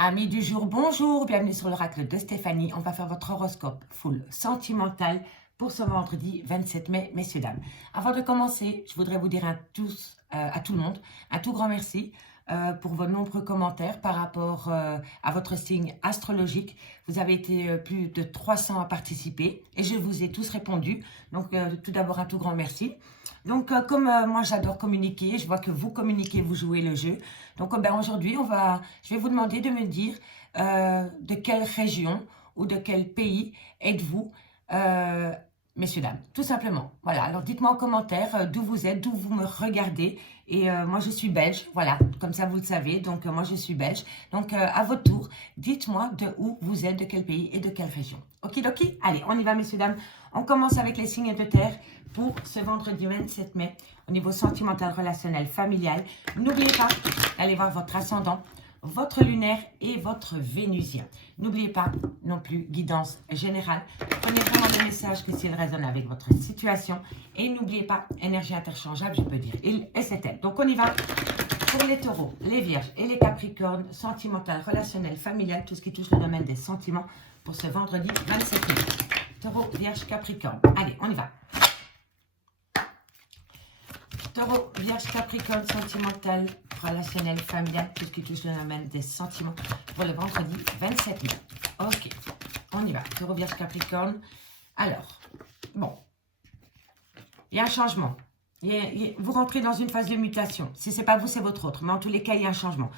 Amis du jour, bonjour, bienvenue sur l'oracle de Stéphanie. On va faire votre horoscope full sentimental pour ce vendredi 27 mai, messieurs, dames. Avant de commencer, je voudrais vous dire à tout le monde, un tout grand merci pour vos nombreux commentaires par rapport à votre signe astrologique. Vous avez été plus de 300 à participer et je vous ai tous répondu. Donc, tout d'abord, un tout grand merci. Donc, comme moi, j'adore communiquer, je vois que vous communiquez, vous jouez le jeu. Donc, aujourd'hui, je vais vous demander de me dire de quelle région ou de quel pays êtes-vous, messieurs, dames, tout simplement. Voilà, alors dites-moi en commentaire d'où vous êtes, d'où vous me regardez. Et moi, je suis belge, voilà, comme ça vous le savez. Donc, moi, je suis belge. Donc, à votre tour, dites-moi de où vous êtes, de quel pays et de quelle région. Okidoki? Allez, on y va, messieurs, dames. On commence avec les signes de terre pour ce vendredi 27 mai au niveau sentimental, relationnel, familial. N'oubliez pas d'aller voir votre ascendant, votre lunaire et votre vénusien. N'oubliez pas non plus guidance générale. Prenez vraiment le message que s'il résonne avec votre situation. Et n'oubliez pas énergie interchangeable, je peux dire. Il et c'est elle. Donc on y va pour les taureaux, les vierges et les capricornes, sentimental, relationnel, familial, tout ce qui touche le domaine des sentiments pour ce vendredi 27 mai. Taureau, vierge, capricorne. Allez, on y va. Taureau, vierge, capricorne, sentimental, relationnel, familial, tout ce qui touche le domaine des sentiments pour le vendredi 27 mai. Ok, on y va. Taureau, vierge, capricorne. Alors, bon, il y a un changement. Vous rentrez dans une phase de mutation. Si ce n'est pas vous, c'est votre autre. Mais en tous les cas, il y a un changement.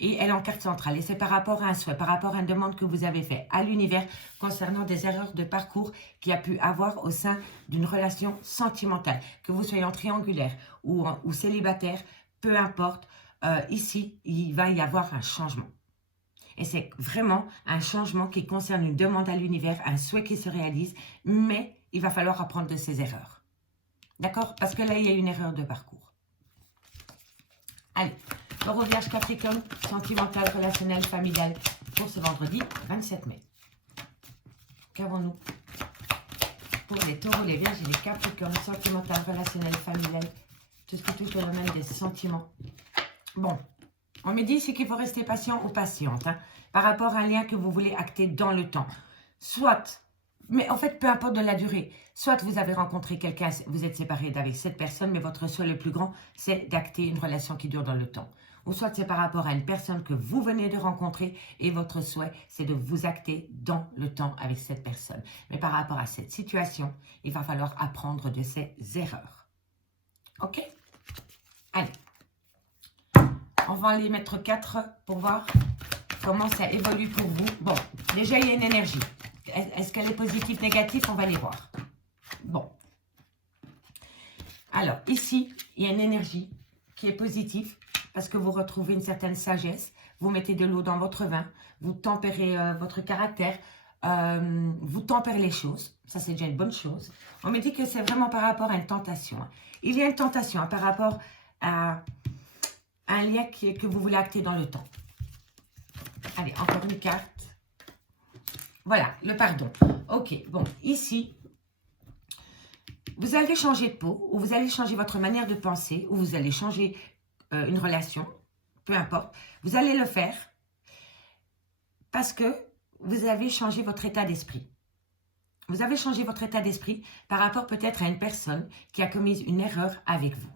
Et elle est en carte centrale. Et c'est par rapport à un souhait, par rapport à une demande que vous avez faite à l'univers concernant des erreurs de parcours qu'il y a pu avoir au sein d'une relation sentimentale. Que vous soyez en triangulaire ou célibataire, peu importe. Ici, il va y avoir un changement. Et c'est vraiment un changement qui concerne une demande à l'univers, un souhait qui se réalise. Mais il va falloir apprendre de ses erreurs. D'accord? Parce que là, il y a une erreur de parcours. Allez. Taureau, vierge, capricorne, sentimental, relationnel, familial pour ce vendredi 27 mai. Qu'avons-nous pour les taureaux, les vierges et les capricornes, sentimental, relationnel, familial, tout ce qui touche le domaine des sentiments. Bon, on me dit ici qu'il faut rester patient ou patiente par rapport à un lien que vous voulez acter dans le temps. Soit, mais en fait, peu importe de la durée, soit vous avez rencontré quelqu'un, vous êtes séparé d'avec cette personne, mais votre souhait le plus grand, c'est d'acter une relation qui dure dans le temps. Ou soit c'est par rapport à une personne que vous venez de rencontrer et votre souhait, c'est de vous acter dans le temps avec cette personne. Mais par rapport à cette situation, il va falloir apprendre de ses erreurs. Ok? Allez. On va aller mettre 4 pour voir comment ça évolue pour vous. Bon, déjà, il y a une énergie. Est-ce qu'elle est positive, négative? On va les voir. Bon. Alors, ici, il y a une énergie qui est positive parce que vous retrouvez une certaine sagesse. Vous mettez de l'eau dans votre vin. Vous tempérez votre caractère. Vous tempérez les choses. Ça, c'est déjà une bonne chose. On me dit que c'est vraiment par rapport à une tentation. Il y a une tentation par rapport à un lien que vous voulez acter dans le temps. Allez, encore une carte. Voilà, le pardon. Ok, bon, ici, vous allez changer de peau, ou vous allez changer votre manière de penser, ou vous allez changer une relation, peu importe. Vous allez le faire parce que vous avez changé votre état d'esprit. Vous avez changé votre état d'esprit par rapport peut-être à une personne qui a commis une erreur avec vous.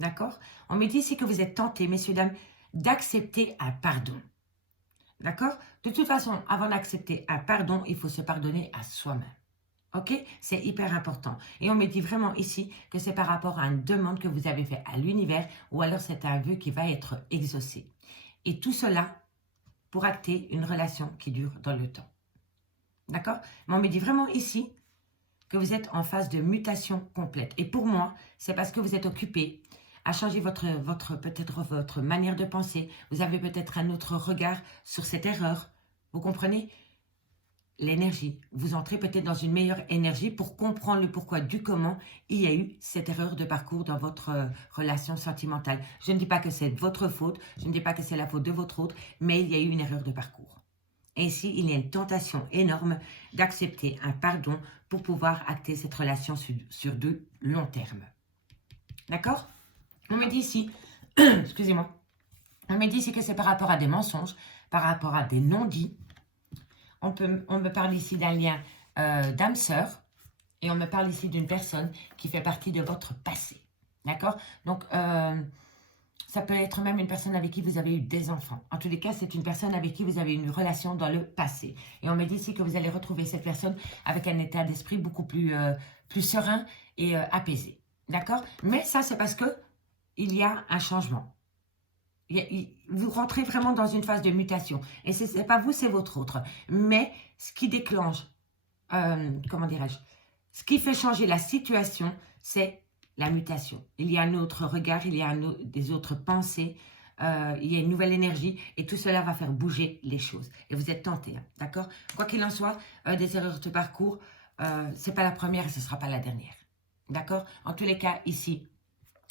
D'accord? On me dit ici que vous êtes tentés, messieurs, dames, d'accepter un pardon. D'accord? De toute façon, avant d'accepter un pardon, il faut se pardonner à soi-même. Ok? C'est hyper important. Et on me dit vraiment ici que c'est par rapport à une demande que vous avez faite à l'univers ou alors c'est un vœu qui va être exaucé. Et tout cela pour acter une relation qui dure dans le temps. D'accord? Mais on me dit vraiment ici que vous êtes en phase de mutation complète. Et pour moi, c'est parce que vous êtes occupé à changer peut-être votre manière de penser. Vous avez peut-être un autre regard sur cette erreur. Vous comprenez? L'énergie. Vous entrez peut-être dans une meilleure énergie pour comprendre le pourquoi du comment il y a eu cette erreur de parcours dans votre relation sentimentale. Je ne dis pas que c'est votre faute, je ne dis pas que c'est la faute de votre autre, mais il y a eu une erreur de parcours. Et ici, il y a une tentation énorme d'accepter un pardon pour pouvoir acter cette relation sur de long terme. D'accord? On me dit ici, excusez-moi, On me dit ici que c'est par rapport à des mensonges, par rapport à des non-dits. On me parle ici d'un lien d'âme sœur. Et on me parle ici d'une personne qui fait partie de votre passé. D'accord? Donc, ça peut être même une personne avec qui vous avez eu des enfants. En tous les cas, c'est une personne avec qui vous avez eu une relation dans le passé. Et on me dit ici que vous allez retrouver cette personne avec un état d'esprit beaucoup plus serein et apaisé. D'accord? Mais ça, c'est parce que il y a un changement. Vous rentrez vraiment dans une phase de mutation. Et ce n'est pas vous, c'est votre autre. Mais ce qui déclenche, comment dirais-je, ce qui fait changer la situation, c'est la mutation. Il y a un autre regard, il y a des autres pensées, il y a une nouvelle énergie et tout cela va faire bouger les choses. Et vous êtes tenté, hein, d'accord? Quoi qu'il en soit, des erreurs de parcours, ce n'est pas la première et ce ne sera pas la dernière. D'accord? En tous les cas, ici,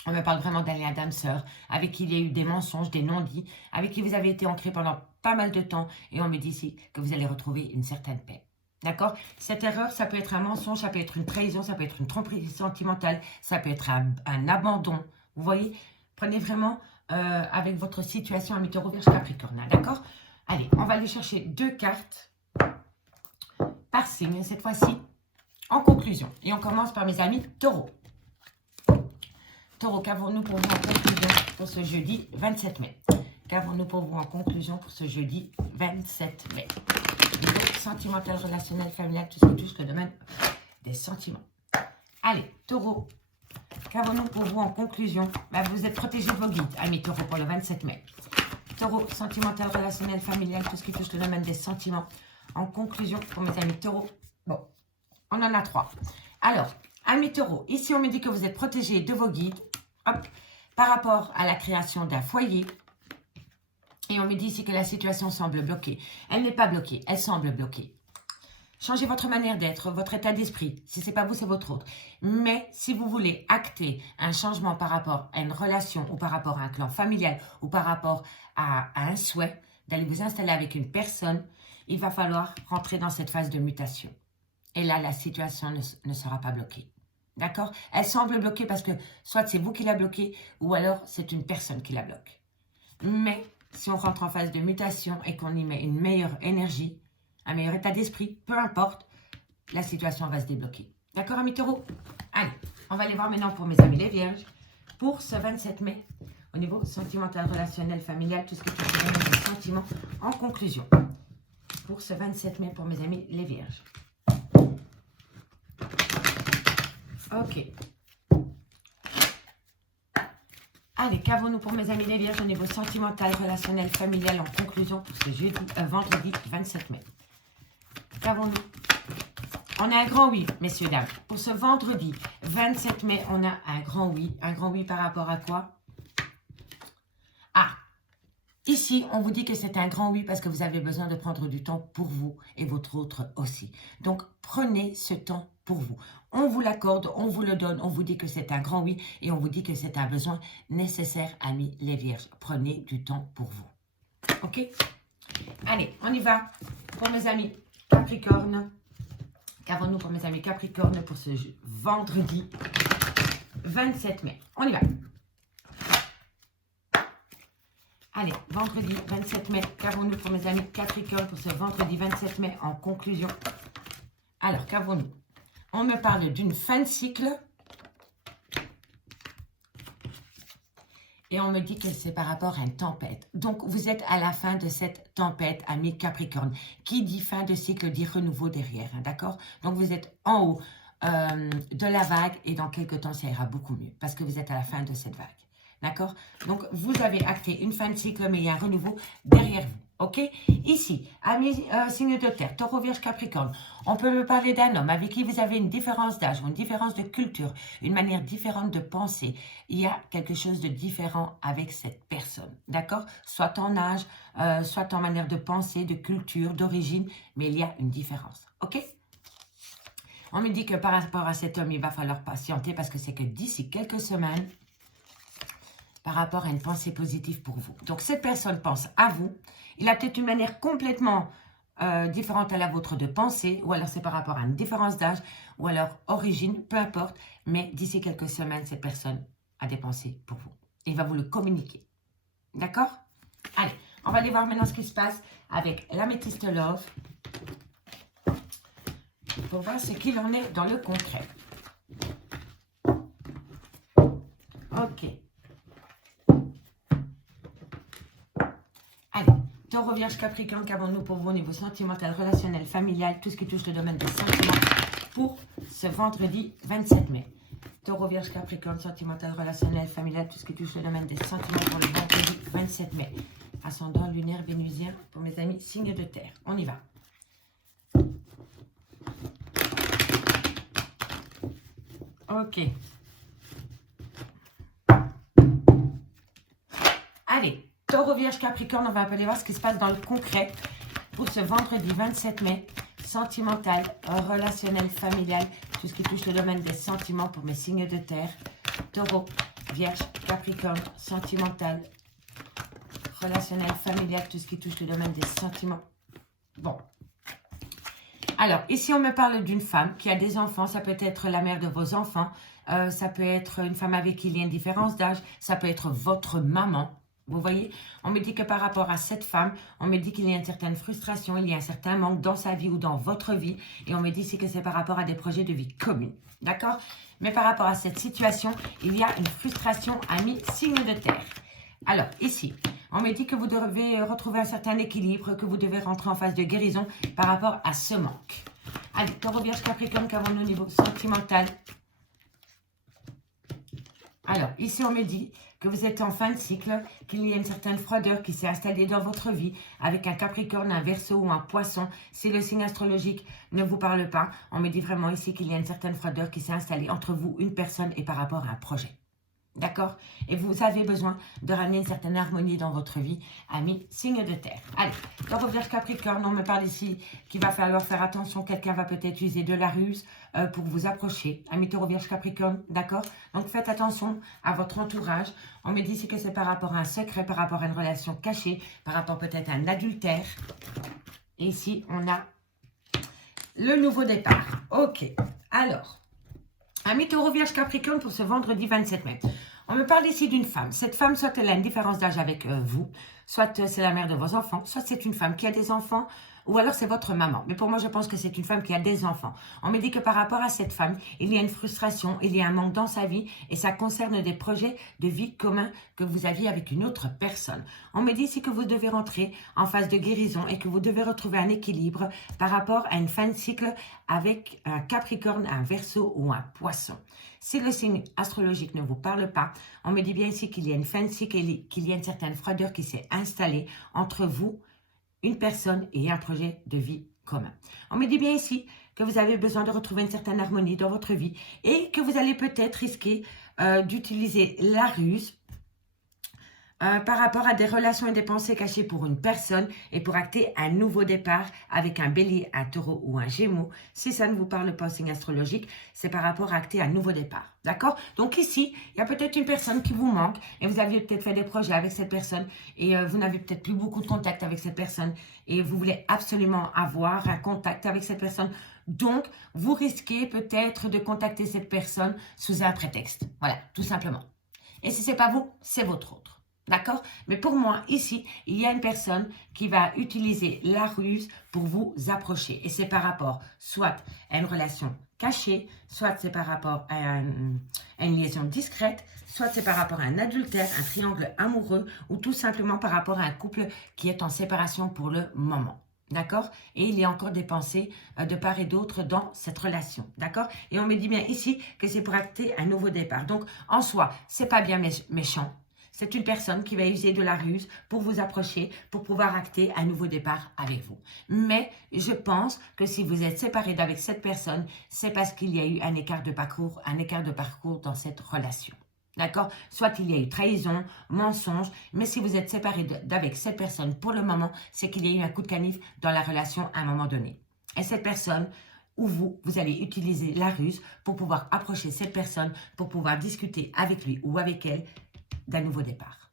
on me parle vraiment d'un lien d'âme sœur, avec qui il y a eu des mensonges, des non-dits, avec qui vous avez été ancré pendant pas mal de temps. Et on me dit ici que vous allez retrouver une certaine paix. D'accord? Cette erreur, ça peut être un mensonge, ça peut être une trahison, ça peut être une tromperie sentimentale, ça peut être un abandon. Vous voyez? Prenez vraiment avec votre situation, ami Taureau, Vierge, Capricorne. D'accord? Allez, on va aller chercher 2 cartes par signe, cette fois-ci, en conclusion. Et on commence par mes amis Taureau. Taureau, qu'avons-nous pour vous en conclusion pour ce jeudi 27 mai? Qu'avons-nous pour vous en conclusion pour ce jeudi 27 mai? Sentimental, relationnel, familial, tout ce qui touche le domaine des sentiments. Allez, Taureau, qu'avons-nous pour vous en conclusion? Vous êtes protégé de vos guides, amis Taureau, pour le 27 mai. Taureau, sentimental, relationnel, familial, tout ce qui touche le domaine des sentiments. En conclusion, pour mes amis Taureau, bon, on en a 3. Alors, amis Taureau, ici on me dit que vous êtes protégé de vos guides, hop, par rapport à la création d'un foyer. Et on me dit ici que la situation semble bloquée. Elle n'est pas bloquée, elle semble bloquée. Changez votre manière d'être, votre état d'esprit. Si ce n'est pas vous, c'est votre autre. Mais si vous voulez acter un changement par rapport à une relation ou par rapport à un clan familial ou par rapport à un souhait d'aller vous installer avec une personne, il va falloir rentrer dans cette phase de mutation. Et là, la situation ne sera pas bloquée. D'accord? Elle semble bloquée parce que soit c'est vous qui la bloquez ou alors c'est une personne qui la bloque. Mais si on rentre en phase de mutation et qu'on y met une meilleure énergie, un meilleur état d'esprit, peu importe, la situation va se débloquer. D'accord, amis Taureau? Allez, on va aller voir maintenant pour mes amis les Vierges. Pour ce 27 mai, au niveau sentimental, relationnel, familial, tout ce qui est les sentiments, en conclusion. Pour ce 27 mai, pour mes amis les Vierges. Ok. Allez, qu'avons-nous pour mes amis les Vierges au niveau sentimental, relationnel, familial en conclusion pour ce vendredi 27 mai? Qu'avons-nous? On a un grand oui, messieurs, dames. Pour ce vendredi 27 mai, on a un grand oui. Un grand oui par rapport à quoi? Ah, ici, on vous dit que c'est un grand oui parce que vous avez besoin de prendre du temps pour vous et votre autre aussi. Donc, prenez ce temps pour vous. On vous l'accorde, on vous le donne, on vous dit que c'est un grand oui et on vous dit que c'est un besoin nécessaire, amis les Vierges. Prenez du temps pour vous. Ok? Allez, on y va pour mes amis Capricorne. Qu'avons-nous pour mes amis Capricorne pour ce vendredi 27 mai? On y va. Allez, vendredi 27 mai, qu'avons-nous pour mes amis Capricorne pour ce vendredi 27 mai en conclusion? Alors, qu'avons-nous? On me parle d'une fin de cycle. Et on me dit que c'est par rapport à une tempête. Donc, vous êtes à la fin de cette tempête, amis Capricorne. Qui dit fin de cycle dit renouveau derrière, hein, d'accord? Donc, vous êtes en haut de la vague et dans quelques temps, ça ira beaucoup mieux parce que vous êtes à la fin de cette vague. D'accord? Donc, vous avez acté une fin de cycle, mais il y a un renouveau derrière vous. Ok? Ici, amis signes de terre, Taureau, Vierge, Capricorne, on peut me parler d'un homme avec qui vous avez une différence d'âge, une différence de culture, une manière différente de penser. Il y a quelque chose de différent avec cette personne. D'accord? Soit en âge, soit en manière de penser, de culture, d'origine, mais il y a une différence. Ok? On me dit que par rapport à cet homme, il va falloir patienter parce que c'est que d'ici quelques semaines, par rapport à une pensée positive pour vous. Donc, cette personne pense à vous. Il a peut-être une manière complètement différente à la vôtre de penser, ou alors c'est par rapport à une différence d'âge, ou alors origine, peu importe. Mais d'ici quelques semaines, cette personne a des pensées pour vous. Il va vous le communiquer. D'accord? Allez, on va aller voir maintenant ce qui se passe avec l'améthyste Love. Pour voir ce qu'il en est dans le concret. Ok. Allez, Taureau, Vierge, Capricorne, qu'avons-nous pour vous au niveau sentimental, relationnel, familial, tout ce qui touche le domaine des sentiments pour ce vendredi 27 mai. Taureau, Vierge, Capricorne, sentimental, relationnel, familial, tout ce qui touche le domaine des sentiments pour le vendredi 27 mai. Ascendant lunaire vénusien pour mes amis signes de terre. On y va. Ok. Allez, Taureau, Vierge, Capricorne, on va aller voir ce qui se passe dans le concret pour ce vendredi 27 mai. Sentimental, relationnel, familial, tout ce qui touche le domaine des sentiments pour mes signes de terre. Taureau, Vierge, Capricorne, sentimental, relationnel, familial, tout ce qui touche le domaine des sentiments. Bon. Alors, ici, on me parle d'une femme qui a des enfants. Ça peut être la mère de vos enfants. Ça peut être une femme avec qui il y a une différence d'âge. Ça peut être votre maman. Vous voyez, on me dit que par rapport à cette femme, on me dit qu'il y a une certaine frustration, il y a un certain manque dans sa vie ou dans votre vie. Et on me dit ici que c'est par rapport à des projets de vie communs. D'accord? Mais par rapport à cette situation, il y a une frustration, ami, signe de terre. Alors, ici, on me dit que vous devez retrouver un certain équilibre, que vous devez rentrer en phase de guérison par rapport à ce manque. Allez, Taureau, Vierge, Capricorne, qu'avons-nous au niveau sentimental? Alors, ici, on me dit que vous êtes en fin de cycle, qu'il y a une certaine froideur qui s'est installée dans votre vie avec un Capricorne, un Verseau ou un Poisson. Si le signe astrologique ne vous parle pas, on me dit vraiment ici qu'il y a une certaine froideur qui s'est installée entre vous, une personne, et par rapport à un projet. D'accord? Et vous avez besoin de ramener une certaine harmonie dans votre vie, amis, signe de terre. Allez, Taureau, Vierge, Capricorne, on me parle ici qu'il va falloir faire attention. Quelqu'un va peut-être utiliser de la ruse pour vous approcher. Amis, Taureau, Vierge, Capricorne, d'accord? Donc, faites attention à votre entourage. On me dit ici que c'est par rapport à un secret, par rapport à une relation cachée, par rapport peut-être à un adultère. Et ici, on a le nouveau départ. Ok, alors... Amis Taureau, Vierge, Capricorne pour ce vendredi 27 mai. On me parle ici d'une femme. Cette femme, soit elle a une différence d'âge avec vous, soit c'est la mère de vos enfants, soit c'est une femme qui a des enfants, ou alors c'est votre maman. Mais pour moi, je pense que c'est une femme qui a des enfants. On me dit que par rapport à cette femme, il y a une frustration, il y a un manque dans sa vie, et ça concerne des projets de vie communs que vous aviez avec une autre personne. On me dit ici que vous devez rentrer en phase de guérison et que vous devez retrouver un équilibre par rapport à une fin de cycle avec un Capricorne, un Verseau ou un Poisson. Si le signe astrologique ne vous parle pas, on me dit bien ici qu'il y a une fin de cycle et qu'il y a une certaine froideur qui s'est installée entre vous, une personne et un projet de vie commun. On me dit bien ici que vous avez besoin de retrouver une certaine harmonie dans votre vie et que vous allez peut-être risquer d'utiliser la ruse par rapport à des relations et des pensées cachées pour une personne et pour acter un nouveau départ avec un bélier, un taureau ou un gémeau. Si ça ne vous parle pas au signe astrologique, c'est par rapport à acter un nouveau départ. D'accord? Donc ici, il y a peut-être une personne qui vous manque et vous aviez peut-être fait des projets avec cette personne et vous n'avez peut-être plus beaucoup de contact avec cette personne et vous voulez absolument avoir un contact avec cette personne. Donc, vous risquez peut-être de contacter cette personne sous un prétexte. Voilà, tout simplement. Et si ce n'est pas vous, c'est votre autre. D'accord? Mais pour moi, ici, il y a une personne qui va utiliser la ruse pour vous approcher. Et c'est par rapport soit à une relation cachée, soit c'est par rapport à une liaison discrète, soit c'est par rapport à un adultère, un triangle amoureux, ou tout simplement par rapport à un couple qui est en séparation pour le moment. D'accord? Et il y a encore des pensées de part et d'autre dans cette relation. D'accord? Et on me dit bien ici que c'est pour acter un nouveau départ. Donc, en soi, c'est pas bien méchant. C'est une personne qui va user de la ruse pour vous approcher, pour pouvoir acter un nouveau départ avec vous. Mais je pense que si vous êtes séparé d'avec cette personne, c'est parce qu'il y a eu un écart de parcours dans cette relation. D'accord? Soit il y a eu trahison, mensonge, mais si vous êtes séparé d'avec cette personne pour le moment, c'est qu'il y a eu un coup de canif dans la relation à un moment donné. Et cette personne... ou vous allez utiliser la ruse pour pouvoir approcher cette personne, pour pouvoir discuter avec lui ou avec elle d'un nouveau départ.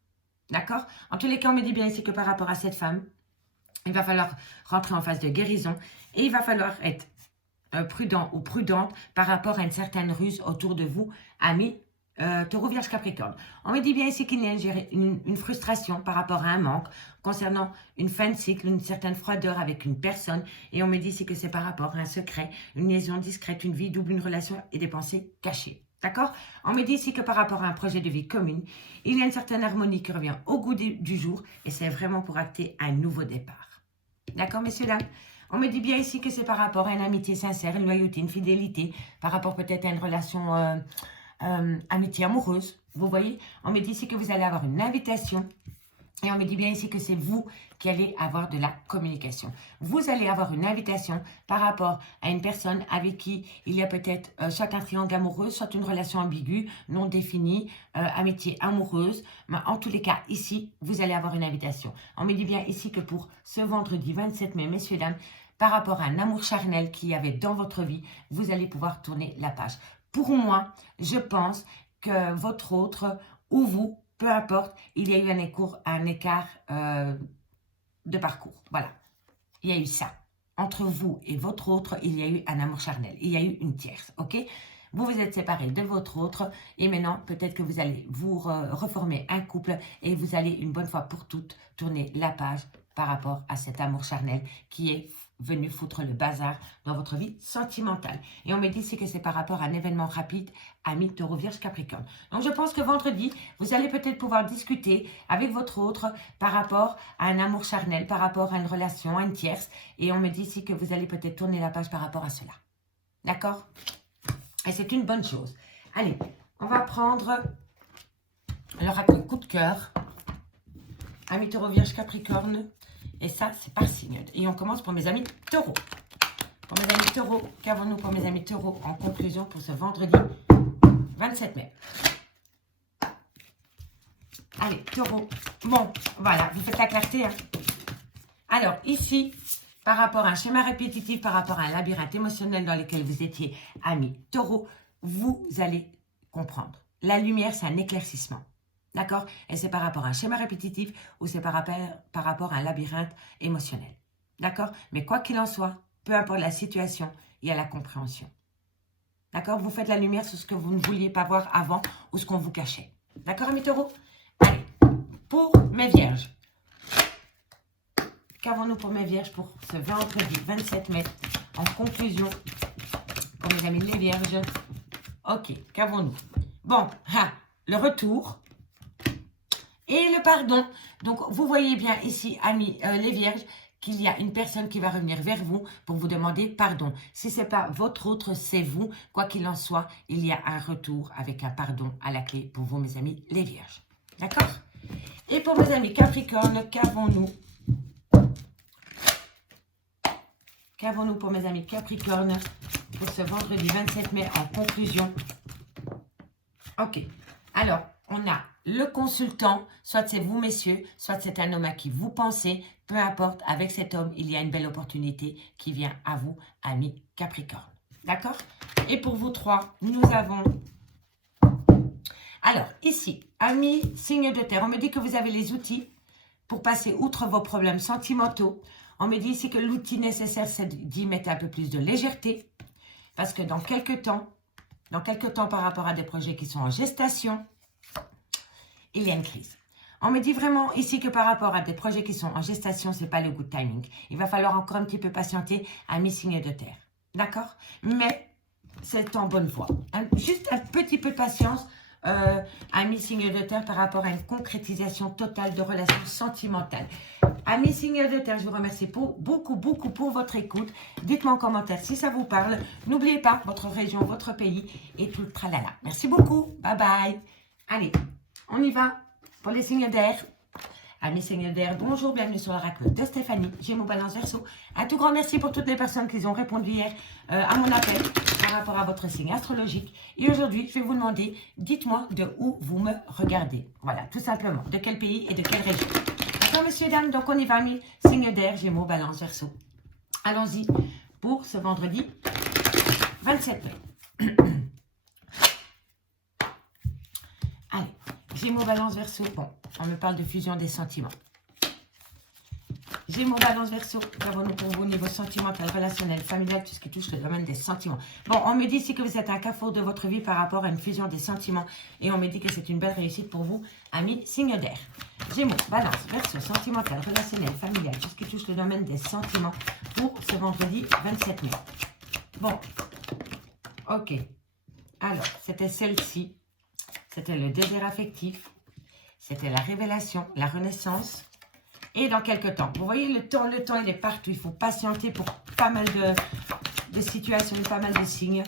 D'accord? En tous les cas, on me dit bien ici que par rapport à cette femme, il va falloir rentrer en phase de guérison et il va falloir être prudent ou prudente par rapport à une certaine ruse autour de vous, amis Taureau, Vierge, Capricorne. On me dit bien ici qu'il y a une frustration par rapport à un manque concernant une fin de cycle, une certaine froideur avec une personne. Et on me dit ici que c'est par rapport à un secret, une liaison discrète, une vie double, une relation et des pensées cachées. D'accord? On me dit ici que par rapport à un projet de vie commune, il y a une certaine harmonie qui revient au goût du jour et c'est vraiment pour acter un nouveau départ. D'accord, messieurs, dames? On me dit bien ici que c'est par rapport à une amitié sincère, une loyauté, une fidélité, par rapport peut-être à une relation amitié amoureuse. Vous voyez? On me dit ici que vous allez avoir une invitation. Et on me dit bien ici que c'est vous qui allez avoir de la communication. Vous allez avoir une invitation par rapport à une personne avec qui il y a peut-être soit un triangle amoureux, soit une relation ambiguë, non définie, amitié amoureuse. Mais en tous les cas, ici, vous allez avoir une invitation. On me dit bien ici que pour ce vendredi 27 mai, messieurs, dames, par rapport à un amour charnel qu'il y avait dans votre vie, vous allez pouvoir tourner la page. Pour moi, je pense que votre autre ou vous, peu importe, il y a eu un écart de parcours. Voilà, il y a eu ça. Entre vous et votre autre, il y a eu un amour charnel. Il y a eu une tierce, ok? Vous vous êtes séparés de votre autre et maintenant, peut-être que vous allez vous reformer un couple et vous allez une bonne fois pour toutes tourner la page par rapport à cet amour charnel qui est venu foutre le bazar dans votre vie sentimentale. Et on me dit que c'est par rapport à un événement rapide, ami, Taureau, Vierge, Capricorne. Donc je pense que vendredi, vous allez peut-être pouvoir discuter avec votre autre par rapport à un amour charnel, par rapport à une relation, à une tierce. Et on me dit ici que vous allez peut-être tourner la page par rapport à cela. D'accord? Et c'est une bonne chose. Allez, on va prendre l'oracle coup de cœur. Ami, Taureau, Vierge, Capricorne. Et ça, c'est par signe. Et on commence pour mes amis taureaux. Pour mes amis taureaux, qu'avons-nous pour mes amis taureaux en conclusion pour ce vendredi 27 mai? Allez, taureau. Bon, voilà, vous faites la clarté. Hein. Alors, ici, par rapport à un schéma répétitif, par rapport à un labyrinthe émotionnel dans lequel vous étiez amis taureaux, vous allez comprendre. La lumière, c'est un éclaircissement. D'accord? Et c'est par rapport à un schéma répétitif ou c'est par rapport à un labyrinthe émotionnel. D'accord? Mais quoi qu'il en soit, peu importe la situation, il y a la compréhension. D'accord? Vous faites la lumière sur ce que vous ne vouliez pas voir avant ou ce qu'on vous cachait. D'accord, amis taureaux? Allez, pour mes vierges. Qu'avons-nous pour mes vierges pour ce vendredi 27 mai? En conclusion, pour mes amis les vierges. Ok, qu'avons-nous? Bon, le retour. Et le pardon. Donc, vous voyez bien ici, amis les vierges, qu'il y a une personne qui va revenir vers vous pour vous demander pardon. Si ce n'est pas votre autre, c'est vous. Quoi qu'il en soit, il y a un retour avec un pardon à la clé pour vous, mes amis les vierges. D'accord? Et pour mes amis Capricorne, qu'avons-nous? Qu'avons-nous pour mes amis Capricorne pour ce vendredi 27 mai en conclusion? Ok. Alors, on a le consultant, soit c'est vous, messieurs, soit c'est un homme à qui vous pensez. Peu importe, avec cet homme, il y a une belle opportunité qui vient à vous, amis Capricorne. D'accord? Et pour vous trois, nous avons... Alors, ici, amis signe de terre, on me dit que vous avez les outils pour passer outre vos problèmes sentimentaux. On me dit ici que l'outil nécessaire, c'est d'y mettre un peu plus de légèreté. Parce que dans quelques temps par rapport à des projets qui sont en gestation, il y a une crise. On me dit vraiment ici que par rapport à des projets qui sont en gestation, ce n'est pas le good timing. Il va falloir encore un petit peu patienter à mes signes de terre. D'accord? Mais c'est en bonne voie. Juste un petit peu de patience à mes signes de terre par rapport à une concrétisation totale de relations sentimentales. Amis signes de terre, je vous remercie beaucoup pour votre écoute. Dites-moi en commentaire si ça vous parle. N'oubliez pas votre région, votre pays et tout le tralala. Merci beaucoup. Bye bye. Allez. On y va pour les signes d'air. Amis signes d'air, bonjour, bienvenue sur l'oracle de Stéphanie, Gémeaux, Balance, Verseau. Un tout grand merci pour toutes les personnes qui ont répondu hier à mon appel par rapport à votre signe astrologique. Et aujourd'hui, je vais vous demander, dites-moi de où vous me regardez. Voilà, tout simplement, de quel pays et de quelle région. D'accord, messieurs, dames, donc on y va, amis signes d'air, Gémeaux, Balance, Verseau. Allons-y pour ce vendredi 27 mai. Allez, Gémeaux, Balance, Verseau. Bon, on me parle de fusion des sentiments. Gémeaux, Balance, Verseau, qu'avons-nous pour vous au niveau sentimental, relationnel, familial, tout ce qui touche le domaine des sentiments. Bon, on me dit ici que vous êtes à un carrefour de votre vie par rapport à une fusion des sentiments. Et on me dit que c'est une belle réussite pour vous, amis signe d'air. Gémeaux, Balance, Verseau, sentimental, relationnel, familial, tout ce qui touche le domaine des sentiments pour ce vendredi 27 mai. Bon, ok. Alors, c'était celle-ci. C'était le désir affectif. C'était la révélation, la renaissance. Et dans quelques temps. Vous voyez, le temps, il est partout. Il faut patienter pour pas mal de situations, pas mal de signes.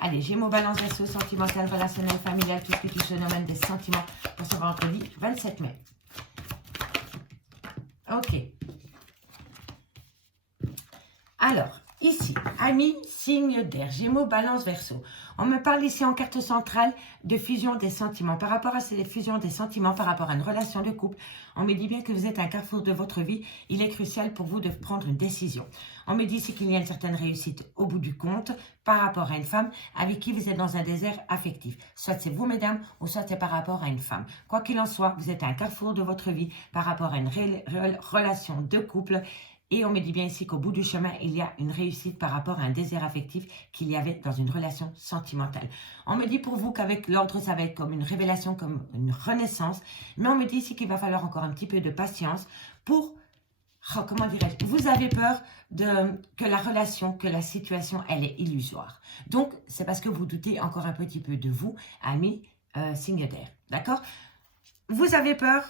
Allez, Gémeaux, Balance, Verseau, sentimental, relationnel, familial, tout ce qui touche le domaine des sentiments pour ce vendredi 27 mai. Ok. Alors, ici, amis, signe d'air, Gémeaux, Balance, Verseau. On me parle ici en carte centrale de fusion des sentiments. Par rapport à ces fusions des sentiments, par rapport à une relation de couple, on me dit bien que vous êtes à un carrefour de votre vie. Il est crucial pour vous de prendre une décision. On me dit ici qu'il y a une certaine réussite au bout du compte par rapport à une femme avec qui vous êtes dans un désert affectif. Soit c'est vous, mesdames, ou soit c'est par rapport à une femme. Quoi qu'il en soit, vous êtes à un carrefour de votre vie par rapport à une relation de couple. Et on me dit bien ici qu'au bout du chemin, il y a une réussite par rapport à un désir affectif qu'il y avait dans une relation sentimentale. On me dit pour vous qu'avec l'ordre, ça va être comme une révélation, comme une renaissance. Mais on me dit ici qu'il va falloir encore un petit peu de patience pour, oh, comment dirais-je, vous avez peur que la relation, que la situation, elle est illusoire. Donc, c'est parce que vous doutez encore un petit peu de vous, amis signe d'air. D'accord? Vous avez peur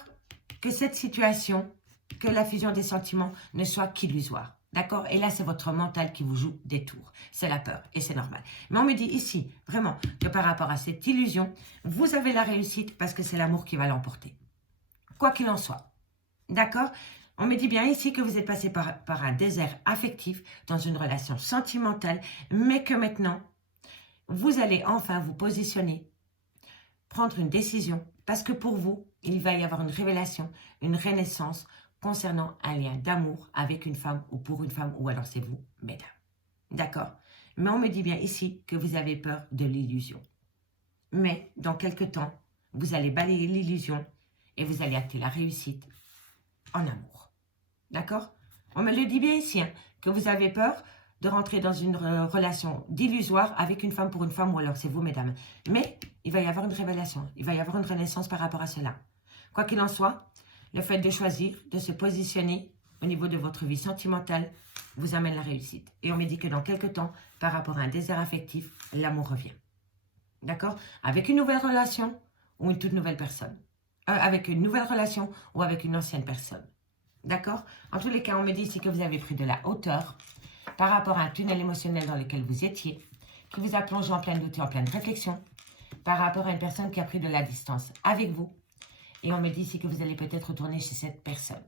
que cette situation, que la fusion des sentiments ne soit qu'illusoire. D'accord? Et là, c'est votre mental qui vous joue des tours. C'est la peur et c'est normal. Mais on me dit ici, vraiment, que par rapport à cette illusion, vous avez la réussite parce que c'est l'amour qui va l'emporter. Quoi qu'il en soit. D'accord? On me dit bien ici que vous êtes passé par un désert affectif dans une relation sentimentale, mais que maintenant, vous allez enfin vous positionner, prendre une décision, parce que pour vous, il va y avoir une révélation, une renaissance, concernant un lien d'amour avec une femme ou pour une femme, ou alors c'est vous, mesdames. D'accord? Mais on me dit bien ici que vous avez peur de l'illusion. Mais dans quelques temps, vous allez balayer l'illusion et vous allez acter la réussite en amour. D'accord? On me le dit bien ici, hein, que vous avez peur de rentrer dans une relation d'illusoire avec une femme pour une femme, ou alors c'est vous, mesdames. Mais il va y avoir une révélation, il va y avoir une renaissance par rapport à cela. Quoi qu'il en soit, le fait de choisir, de se positionner au niveau de votre vie sentimentale vous amène la réussite. Et on me dit que dans quelques temps, par rapport à un désir affectif, l'amour revient. D'accord? Avec une nouvelle relation ou une toute nouvelle personne. Avec une nouvelle relation ou avec une ancienne personne. D'accord? En tous les cas, on me dit ici que vous avez pris de la hauteur par rapport à un tunnel émotionnel dans lequel vous étiez, qui vous a plongé en plein doute et en pleine réflexion, par rapport à une personne qui a pris de la distance avec vous. Et on me dit ici que vous allez peut-être retourner chez cette personne.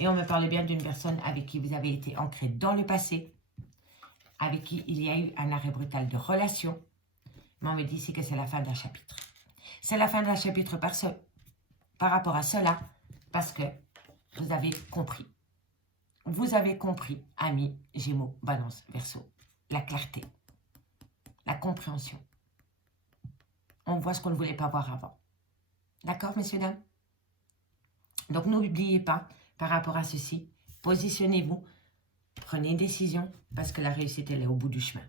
Et on me parle bien d'une personne avec qui vous avez été ancré dans le passé, avec qui il y a eu un arrêt brutal de relation. Mais on me dit ici que c'est la fin d'un chapitre. C'est la fin d'un chapitre par rapport à cela, parce que vous avez compris. Vous avez compris, amis, Gémeaux, Balance, Verseau, la clarté, la compréhension. On voit ce qu'on ne voulait pas voir avant. D'accord, messieurs, dames? Donc, n'oubliez pas, par rapport à ceci, positionnez-vous, prenez une décision, parce que la réussite, elle est au bout du chemin.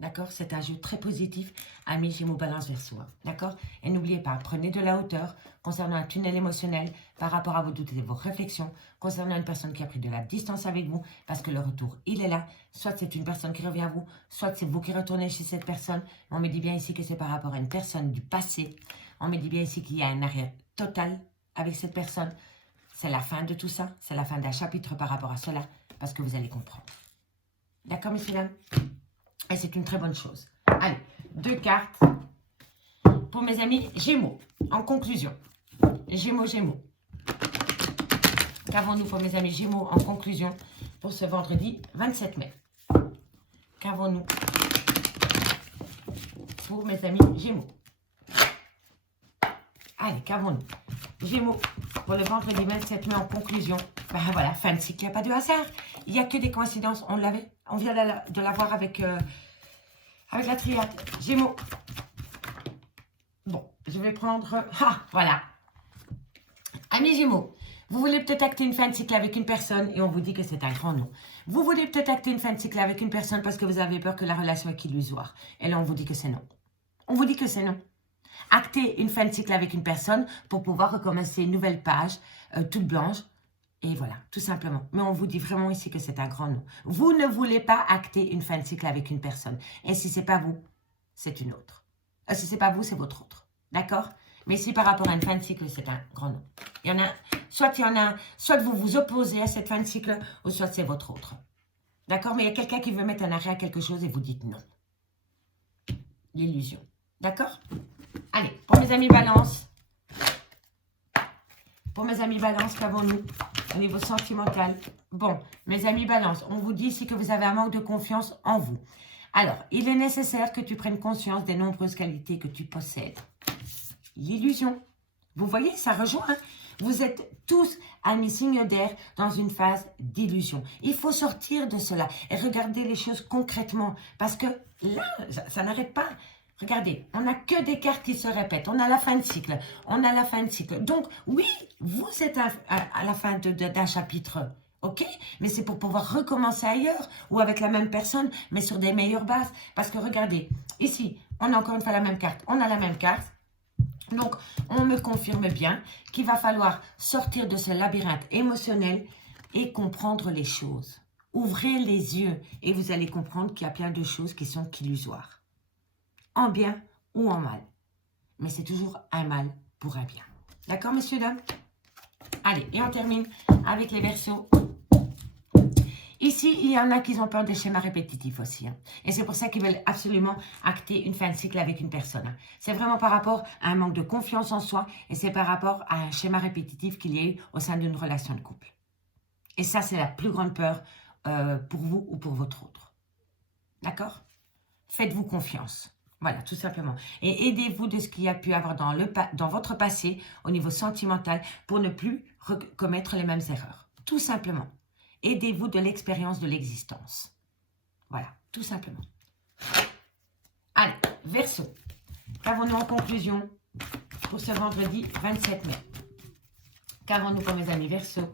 D'accord? C'est un jeu très positif, amis, Gémeaux, Balance, Verseau. D'accord? Et n'oubliez pas, prenez de la hauteur concernant un tunnel émotionnel par rapport à vos doutes et vos réflexions, concernant une personne qui a pris de la distance avec vous, parce que le retour, il est là. Soit c'est une personne qui revient à vous, soit c'est vous qui retournez chez cette personne. On me dit bien ici que c'est par rapport à une personne du passé. On me dit bien ici qu'il y a un arrêt total avec cette personne. C'est la fin de tout ça. C'est la fin d'un chapitre par rapport à cela, parce que vous allez comprendre. D'accord, messieurs, dames? Et c'est une très bonne chose. Allez, 2 cartes pour mes amis Gémeaux. En conclusion, Gémeaux, Gémeaux. Qu'avons-nous pour mes amis Gémeaux en conclusion pour ce vendredi 27 mai? Qu'avons-nous pour mes amis Gémeaux? Allez, qu'avons-nous? Gémeaux, pour le vendredi 27 mai en conclusion. Ben voilà, fin de cycle, il n'y a pas de hasard. Il n'y a que des coïncidences. On vient de l'avoir avec la triade. Gémeaux. Bon, je vais prendre... Ah, voilà. Amis Gémeaux, Vous voulez peut-être acter une fin de cycle avec une personne et on vous dit que c'est un grand non. Vous voulez peut-être acter une fin de cycle avec une personne parce que vous avez peur que la relation est illusoire. Et là, on vous dit que c'est non. On vous dit que c'est non. Acter une fin de cycle avec une personne pour pouvoir recommencer une nouvelle page toute blanche. Et voilà, tout simplement. Mais on vous dit vraiment ici que c'est un grand non. Vous ne voulez pas acter une fin de cycle avec une personne. Et si ce n'est pas vous, c'est une autre. Si ce n'est pas vous, c'est votre autre. D'accord? Mais si par rapport à une fin de cycle, c'est un grand non. Soit vous vous opposez à cette fin de cycle, ou soit c'est votre autre. D'accord? Mais il y a quelqu'un qui veut mettre un arrêt à quelque chose et vous dites non. L'illusion. D'accord? Allez, pour mes amis balance. Pour mes amis balance, qu'avons-nous au niveau sentimental? Bon, mes amis balance, on vous dit ici que vous avez un manque de confiance en vous. Alors, il est nécessaire que tu prennes conscience des nombreuses qualités que tu possèdes. L'illusion. Vous voyez, ça rejoint. Hein? Vous êtes tous, amis signes d'air, dans une phase d'illusion. Il faut sortir de cela et regarder les choses concrètement. Parce que là, ça n'arrête pas. Regardez, on n'a que des cartes qui se répètent. On a la fin de cycle. On a la fin de cycle. Donc, oui, vous êtes à la fin d'un chapitre. OK? Mais c'est pour pouvoir recommencer ailleurs ou avec la même personne, mais sur des meilleures bases. Parce que regardez, ici, on a encore une fois la même carte. On a la même carte. Donc, on me confirme bien qu'il va falloir sortir de ce labyrinthe émotionnel et comprendre les choses. Ouvrez les yeux et vous allez comprendre qu'il y a plein de choses qui sont illusoires. En bien ou en mal. Mais c'est toujours un mal pour un bien. D'accord, messieurs, dames? Allez, et on termine avec les Verseaux. Ici, il y en a qui ont peur des schémas répétitifs aussi. Hein. Et c'est pour ça qu'ils veulent absolument acter une fin de cycle avec une personne. Hein. C'est vraiment par rapport à un manque de confiance en soi et c'est par rapport à un schéma répétitif qu'il y a eu au sein d'une relation de couple. Et ça, c'est la plus grande peur pour vous ou pour votre autre. D'accord? Faites-vous confiance. Voilà, tout simplement. Et aidez-vous de ce qu'il y a pu avoir dans votre passé au niveau sentimental pour ne plus commettre les mêmes erreurs. Tout simplement. Aidez-vous de l'expérience de l'existence. Voilà, tout simplement. Allez, Verseau. Qu'avons-nous en conclusion pour ce vendredi 27 mai? Qu'avons-nous pour mes amis Verseau?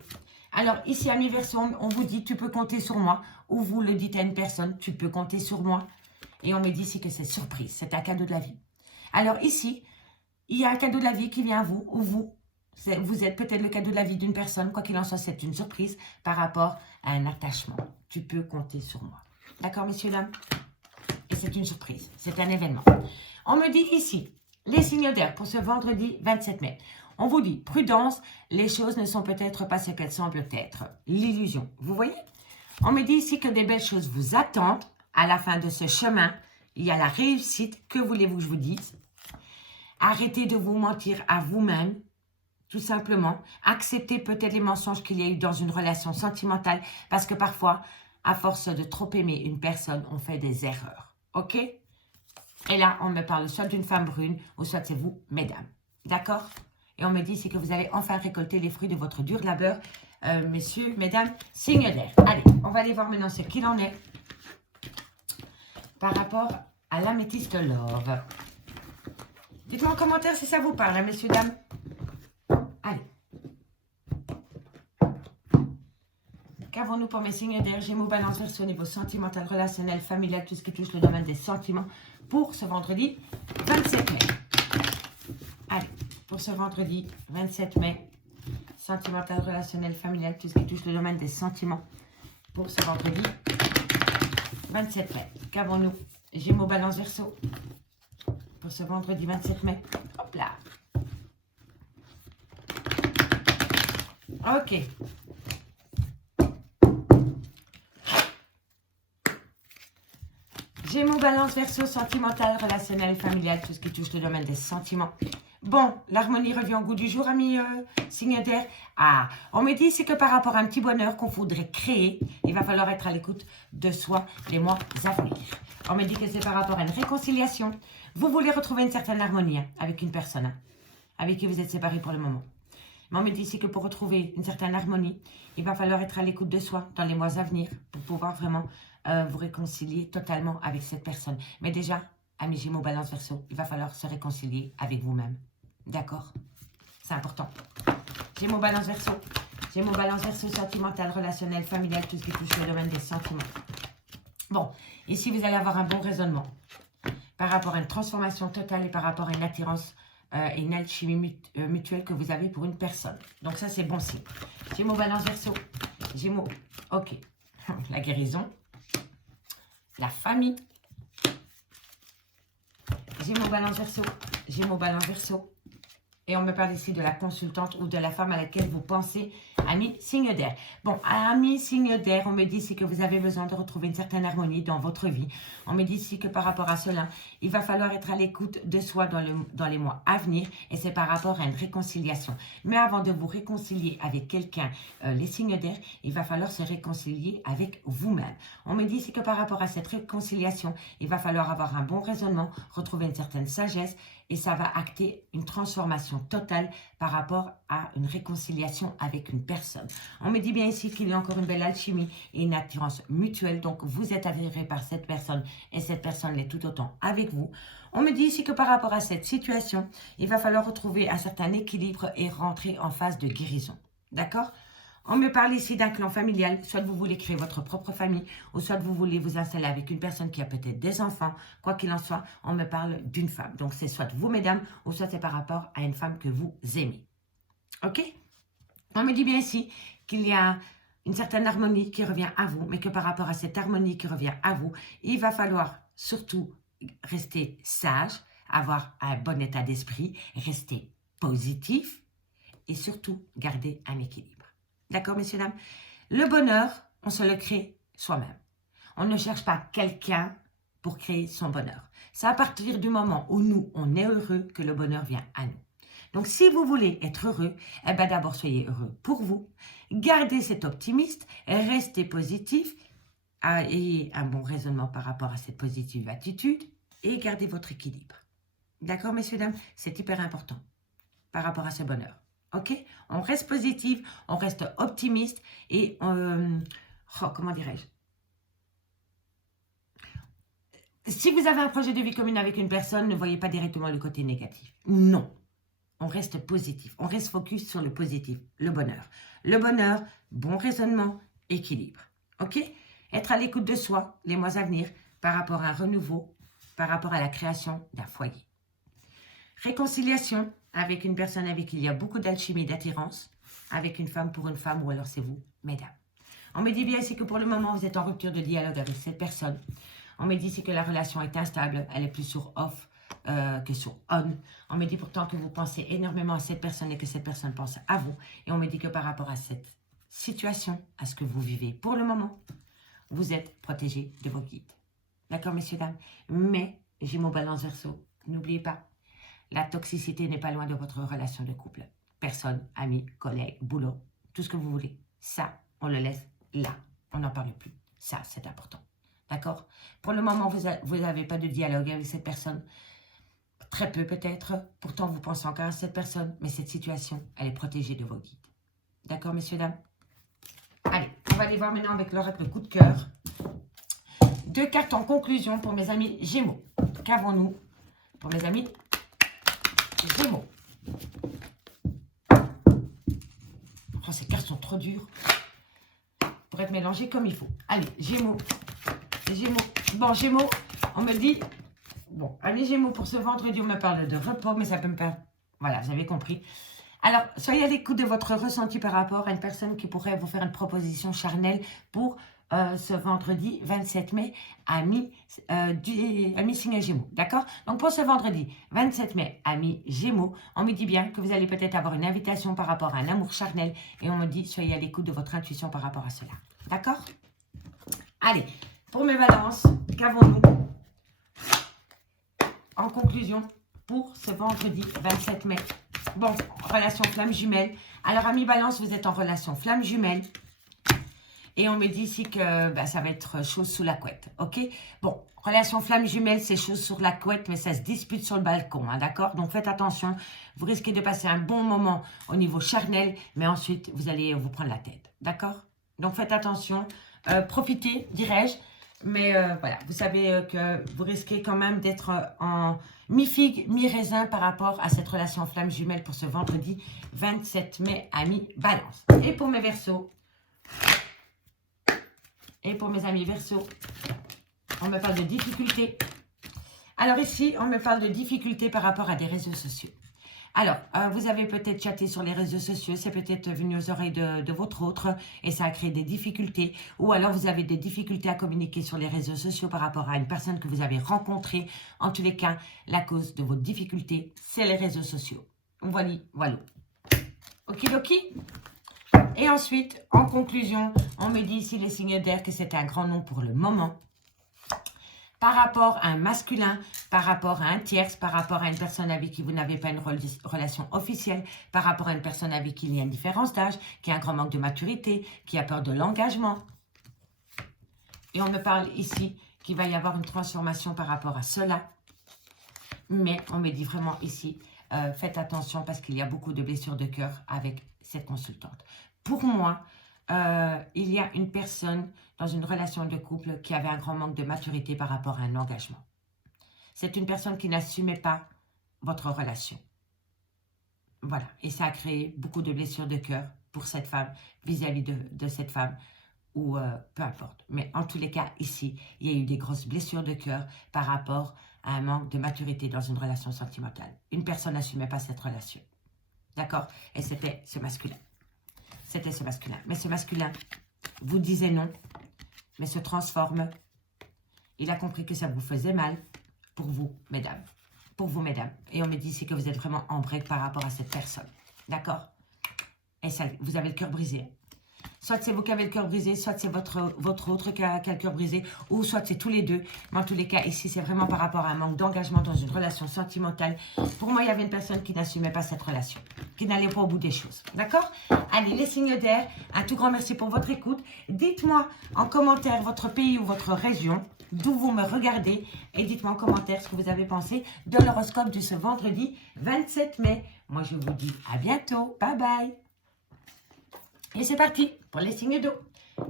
Alors, ici, amis Verseau, on vous dit, tu peux compter sur moi. Ou vous le dites à une personne, tu peux compter sur moi. Et on me dit ici que c'est surprise, c'est un cadeau de la vie. Alors ici, il y a un cadeau de la vie qui vient à vous, ou vous êtes peut-être le cadeau de la vie d'une personne. Quoi qu'il en soit, c'est une surprise par rapport à un attachement. Tu peux compter sur moi. D'accord, messieurs, dames? Et c'est une surprise, c'est un événement. On me dit ici, les signes d'air pour ce vendredi 27 mai. On vous dit, prudence, les choses ne sont peut-être pas ce qu'elles semblent être. L'illusion, vous voyez? On me dit ici que des belles choses vous attendent. À la fin de ce chemin, il y a la réussite. Que voulez-vous que je vous dise? Arrêtez de vous mentir à vous-même, tout simplement. Acceptez peut-être les mensonges qu'il y a eu dans une relation sentimentale, parce que parfois, à force de trop aimer une personne, on fait des erreurs. OK? Et là, on me parle soit d'une femme brune, ou soit c'est vous, mesdames. D'accord? Et on me dit, c'est que vous allez enfin récolter les fruits de votre dur labeur. Messieurs, mesdames, signe d'air. Allez, on va aller voir maintenant ce qu'il en est par rapport à l'améthyste love. Dites-moi en commentaire si ça vous parle, hein, messieurs, dames. Allez. Qu'avons-nous pour mes signes d'air? Gémeaux, Balance, Verseau au niveau sentimental, relationnel, familial, tout ce qui touche le domaine des sentiments pour ce vendredi 27 mai. Allez, pour ce vendredi 27 mai, sentimental, relationnel, familial, tout ce qui touche le domaine des sentiments pour ce vendredi 27 mai. Qu'avons-nous? Gémeaux, Balance, Verseau pour ce vendredi 27 mai. Hop là. Ok. Gémeaux, Balance, Verseau, sentimental, relationnel, familial, tout ce qui touche le domaine des sentiments. Bon, l'harmonie revient au goût du jour, amis signe d'air. Ah, on me dit c'est que par rapport à un petit bonheur qu'on voudrait créer, il va falloir être à l'écoute de soi les mois à venir. On me dit que c'est par rapport à une réconciliation. Vous voulez retrouver une certaine harmonie hein, avec une personne hein, avec qui vous êtes séparés pour le moment. Mais on me dit ici que pour retrouver une certaine harmonie, il va falloir être à l'écoute de soi dans les mois à venir pour pouvoir vraiment vous réconcilier totalement avec cette personne. Mais déjà, amis Gémeaux, Balance, Verseau, il va falloir se réconcilier avec vous-même. D'accord? C'est important. Gémeaux, Balance, Verseau. Gémeaux, Balance, Verseau, sentimental, relationnel, familial, tout ce qui touche le domaine des sentiments. Bon, ici, vous allez avoir un bon raisonnement par rapport à une transformation totale et par rapport à une attirance et une alchimie mutuelle que vous avez pour une personne. Donc ça, c'est bon signe. Gémeaux, Balance, Verseau. Gémeaux, ok. La guérison. La famille. Gémeaux, Balance, Verseau. Gémeaux, Balance, Verseau. Et on me parle ici de la consultante ou de la femme à laquelle vous pensez, ami signe d'air. Bon, ami signe d'air, on me dit ici que vous avez besoin de retrouver une certaine harmonie dans votre vie. On me dit ici que par rapport à cela, il va falloir être à l'écoute de soi dans les mois à venir. Et c'est par rapport à une réconciliation. Mais avant de vous réconcilier avec quelqu'un, les signes d'air, il va falloir se réconcilier avec vous-même. On me dit ici que par rapport à cette réconciliation, il va falloir avoir un bon raisonnement, retrouver une certaine sagesse. Et ça va acter une transformation totale par rapport à une réconciliation avec une personne. On me dit bien ici qu'il y a encore une belle alchimie et une attirance mutuelle. Donc, vous êtes attiré par cette personne et cette personne l'est tout autant avec vous. On me dit ici que par rapport à cette situation, il va falloir retrouver un certain équilibre et rentrer en phase de guérison. D'accord ? On me parle ici d'un clan familial, soit vous voulez créer votre propre famille, ou soit vous voulez vous installer avec une personne qui a peut-être des enfants. Quoi qu'il en soit, on me parle d'une femme. Donc, c'est soit vous, mesdames, ou soit c'est par rapport à une femme que vous aimez. OK? On me dit bien ici qu'il y a une certaine harmonie qui revient à vous, mais que par rapport à cette harmonie qui revient à vous, il va falloir surtout rester sage, avoir un bon état d'esprit, rester positif et surtout garder un équilibre. D'accord, messieurs, dames? Le bonheur, on se le crée soi-même. On ne cherche pas quelqu'un pour créer son bonheur. C'est à partir du moment où nous, on est heureux que le bonheur vient à nous. Donc, si vous voulez être heureux, eh bien, d'abord, soyez heureux pour vous. Gardez cet optimisme, restez positif, ayez un bon raisonnement par rapport à cette positive attitude et gardez votre équilibre. D'accord, messieurs, dames? C'est hyper important par rapport à ce bonheur. Ok, on reste positif, on reste optimiste et comment dirais-je? Si vous avez un projet de vie commune avec une personne, ne voyez pas directement le côté négatif. Non, on reste positif, on reste focus sur le positif, le bonheur. Le bonheur, bon raisonnement, équilibre. Ok, être à l'écoute de soi les mois à venir par rapport à un renouveau, par rapport à la création d'un foyer. Réconciliation avec une personne avec qui il y a beaucoup d'alchimie, d'attirance, avec une femme pour une femme, ou alors c'est vous, mesdames. On me dit bien ici que pour le moment, vous êtes en rupture de dialogue avec cette personne. On me dit ici que la relation est instable, elle est plus sur off que sur on. On me dit pourtant que vous pensez énormément à cette personne et que cette personne pense à vous. Et on me dit que par rapport à cette situation, à ce que vous vivez pour le moment, vous êtes protégé de vos guides. D'accord, messieurs, dames? Mais, Gémeaux, Balance, Verseau, n'oubliez pas, la toxicité n'est pas loin de votre relation de couple. Personne, amis, collègues, boulot, tout ce que vous voulez. Ça, on le laisse là. On n'en parle plus. Ça, c'est important. D'accord? Pour le moment, vous n'avez pas de dialogue avec cette personne. Très peu peut-être. Pourtant, vous pensez encore à cette personne. Mais cette situation, elle est protégée de vos guides. D'accord, messieurs, dames? Allez, on va aller voir maintenant avec l'oracle coup de cœur. 2 cartes en conclusion pour mes amis Gémeaux. Qu'avons-nous pour mes amis Gémeaux? Oh, ces cartes sont trop dures pour être mélangées comme il faut. Allez, Gémeaux. Gémeaux. Bon, Gémeaux, on me dit... Bon, allez, Gémeaux, pour ce vendredi, on me parle de repos, mais ça peut me faire... Voilà, vous avez compris. Alors, soyez à l'écoute de votre ressenti par rapport à une personne qui pourrait vous faire une proposition charnelle pour ce vendredi 27 mai à mi-signe Gémeaux. D'accord? Donc, pour ce vendredi 27 mai à mi-Gémeaux, on me dit bien que vous allez peut-être avoir une invitation par rapport à un amour charnel et on me dit, soyez à l'écoute de votre intuition par rapport à cela. D'accord? Allez, pour mes balances, qu'avons-nous en conclusion pour ce vendredi 27 mai? Bon, relation flamme jumelle. Alors, amis balance, vous êtes en relation flamme jumelle. Et on me dit ici que ça va être chose sous la couette. Ok? Bon, relation flamme jumelle, c'est chose sur la couette, mais ça se dispute sur le balcon. Hein, d'accord? Donc, faites attention. Vous risquez de passer un bon moment au niveau charnel, mais ensuite, vous allez vous prendre la tête. D'accord? Donc, faites attention. Profitez, dirais-je. Mais voilà, vous savez que vous risquez quand même d'être en mi-figue, mi-raisin par rapport à cette relation flamme jumelle pour ce vendredi 27 mai, amis Balance. Et pour mes Verseaux, et pour mes amis Verseaux, on me parle de difficultés. Alors ici, on me parle de difficultés par rapport à des réseaux sociaux. Alors, vous avez peut-être chatté sur les réseaux sociaux, c'est peut-être venu aux oreilles de votre autre et ça a créé des difficultés. Ou alors, vous avez des difficultés à communiquer sur les réseaux sociaux par rapport à une personne que vous avez rencontrée. En tous les cas, la cause de votre difficulté, c'est les réseaux sociaux. Voilà, voilà. Okidoki. Et ensuite, en conclusion, on me dit ici les signes d'air que c'est un grand nom pour le moment. Par rapport à un masculin, par rapport à un tierce, par rapport à une personne avec qui vous n'avez pas une relation officielle, par rapport à une personne avec qui il y a une différence d'âge, qui a un grand manque de maturité, qui a peur de l'engagement. Et on me parle ici qu'il va y avoir une transformation par rapport à cela. Mais on me dit vraiment ici, faites attention parce qu'il y a beaucoup de blessures de cœur avec cette consultante. Pour moi, il y a une personne dans une relation de couple qui avait un grand manque de maturité par rapport à un engagement. C'est une personne qui n'assumait pas votre relation. Voilà, et ça a créé beaucoup de blessures de cœur pour cette femme, vis-à-vis de cette femme, ou peu importe. Mais en tous les cas, ici, il y a eu des grosses blessures de cœur par rapport à un manque de maturité dans une relation sentimentale. Une personne n'assumait pas cette relation. D'accord? Et c'était ce masculin. C'était ce masculin. Mais ce masculin vous disait non, mais se transforme. Il a compris que ça vous faisait mal pour vous, mesdames. Pour vous, mesdames. Et on me dit ici que vous êtes vraiment en break par rapport à cette personne. D'accord? Et ça, vous avez le cœur brisé. Soit c'est vous qui avez le cœur brisé, soit c'est votre autre qui a le cœur brisé, ou soit c'est tous les deux. Mais en tous les cas, ici, c'est vraiment par rapport à un manque d'engagement dans une relation sentimentale. Pour moi, il y avait une personne qui n'assumait pas cette relation, qui n'allait pas au bout des choses. D'accord? Allez, les signes d'air, un tout grand merci pour votre écoute. Dites-moi en commentaire votre pays ou votre région, d'où vous me regardez, et dites-moi en commentaire ce que vous avez pensé de l'horoscope de ce vendredi 27 mai. Moi, je vous dis à bientôt. Bye bye. Et c'est parti pour les signes d'eau.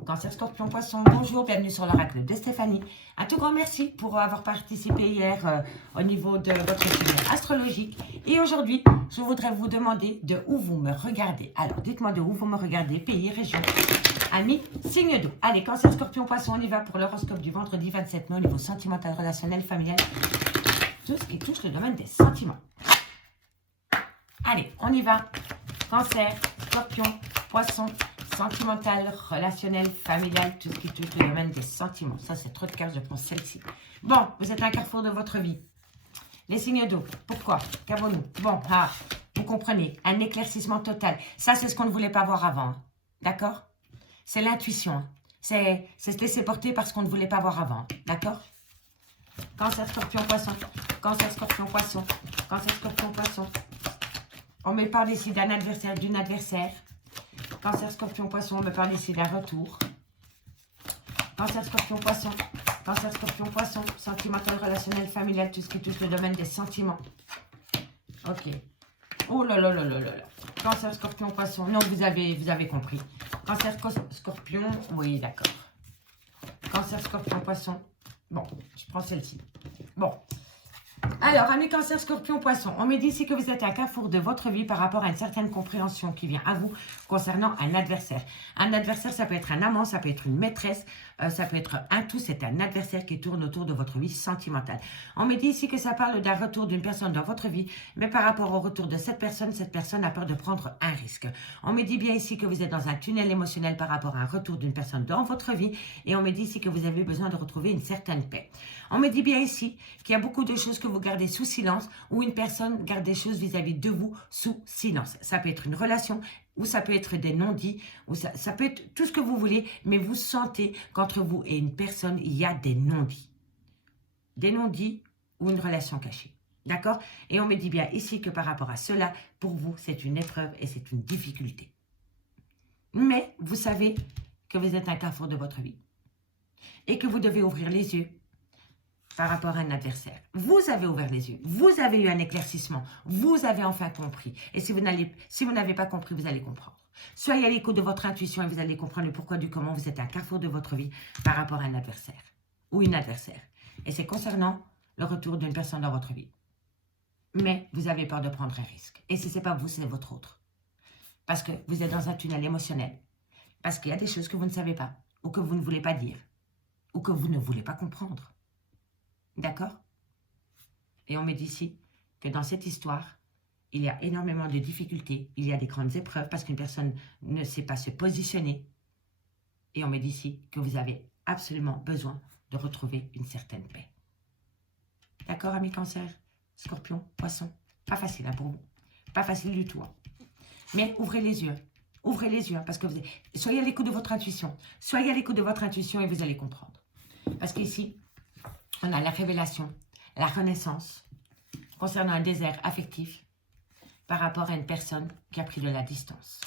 Cancer, Scorpion, Poisson, bonjour, bienvenue sur l'oracle de Stéphanie. Un tout grand merci pour avoir participé hier au niveau de votre signe astrologique. Et aujourd'hui, je voudrais vous demander de où vous me regardez. Alors, dites-moi de où vous me regardez, pays, région, amis, signe d'eau. Allez, Cancer, Scorpion, Poisson, on y va pour l'horoscope du vendredi 27 mai au niveau sentimental, relationnel, familial, tout ce qui touche le domaine des sentiments. Allez, on y va. Cancer, Scorpion, Poisson, sentimental, relationnel, familial, tout ce qui touche le domaine des sentiments. Ça, c'est trop de cartes, je prends celle-ci. Bon, vous êtes à un carrefour de votre vie. Les signes d'eau, pourquoi? Qu'avons-nous? Bon, vous comprenez, un éclaircissement total. Ça, c'est ce qu'on ne voulait pas voir avant. Hein. D'accord? C'est l'intuition. Hein. C'est se laisser porter parce qu'on ne voulait pas voir avant. D'accord? Cancer, Scorpion, Poisson. Cancer, Scorpion, Poisson. Cancer, Scorpion, Poisson. On me parle ici d'un adversaire, d'une adversaire. Cancer, Scorpion, Poisson, on me parle ici d'un retour. Cancer, Scorpion, Poisson. Cancer, Scorpion, Poisson. Sentimental, relationnel, familial, tout ce qui touche le domaine des sentiments. Ok. Oh là là là là là là. Cancer, Scorpion, Poisson. Non, vous avez compris. Cancer, Scorpion. Oui, d'accord. Cancer, Scorpion, Poisson. Bon, je prends celle-ci. Bon. Alors, amis Cancer, Scorpion, Poisson, on me dit ici que vous êtes à un carrefour de votre vie par rapport à une certaine compréhension qui vient à vous concernant un adversaire. Un adversaire, ça peut être un amant, ça peut être une maîtresse, ça peut être un tout, c'est un adversaire qui tourne autour de votre vie sentimentale. On me dit ici que ça parle d'un retour d'une personne dans votre vie, mais par rapport au retour de cette personne a peur de prendre un risque. On me dit bien ici que vous êtes dans un tunnel émotionnel par rapport à un retour d'une personne dans votre vie, et on me dit ici que vous avez besoin de retrouver une certaine paix. On me dit bien ici qu'il y a beaucoup de choses que vous gardez sous silence ou une personne garde des choses vis-à-vis de vous sous silence. Ça peut être une relation ou ça peut être des non-dits ou ça peut être tout ce que vous voulez, mais vous sentez qu'entre vous et une personne, il y a des non-dits. Des non-dits ou une relation cachée. D'accord? Et on me dit bien ici que par rapport à cela, pour vous, c'est une épreuve et c'est une difficulté. Mais vous savez que vous êtes un carrefour de votre vie et que vous devez ouvrir les yeux par rapport à un adversaire. Vous avez ouvert les yeux, vous avez eu un éclaircissement, vous avez enfin compris. Et si vous n'avez pas compris, vous allez comprendre. Soyez à l'écoute de votre intuition et vous allez comprendre le pourquoi du comment vous êtes à un carrefour de votre vie par rapport à un adversaire. ou une adversaire. Et c'est concernant le retour d'une personne dans votre vie. Mais vous avez peur de prendre un risque. Et si ce n'est pas vous, c'est votre autre. Parce que vous êtes dans un tunnel émotionnel. Parce qu'il y a des choses que vous ne savez pas, ou que vous ne voulez pas dire, ou que vous ne voulez pas comprendre. D'accord? Et on me dit ici que dans cette histoire, il y a énormément de difficultés, il y a des grandes épreuves parce qu'une personne ne sait pas se positionner. Et on me dit ici que vous avez absolument besoin de retrouver une certaine paix. D'accord, amis Cancer, Scorpion, Poisson? Pas facile hein, pour vous. Pas facile du tout. Hein. Mais ouvrez les yeux. Ouvrez les yeux hein, parce que soyez à l'écoute de votre intuition. Soyez à l'écoute de votre intuition et vous allez comprendre. Parce qu'ici, on a la révélation, la renaissance concernant un désert affectif par rapport à une personne qui a pris de la distance.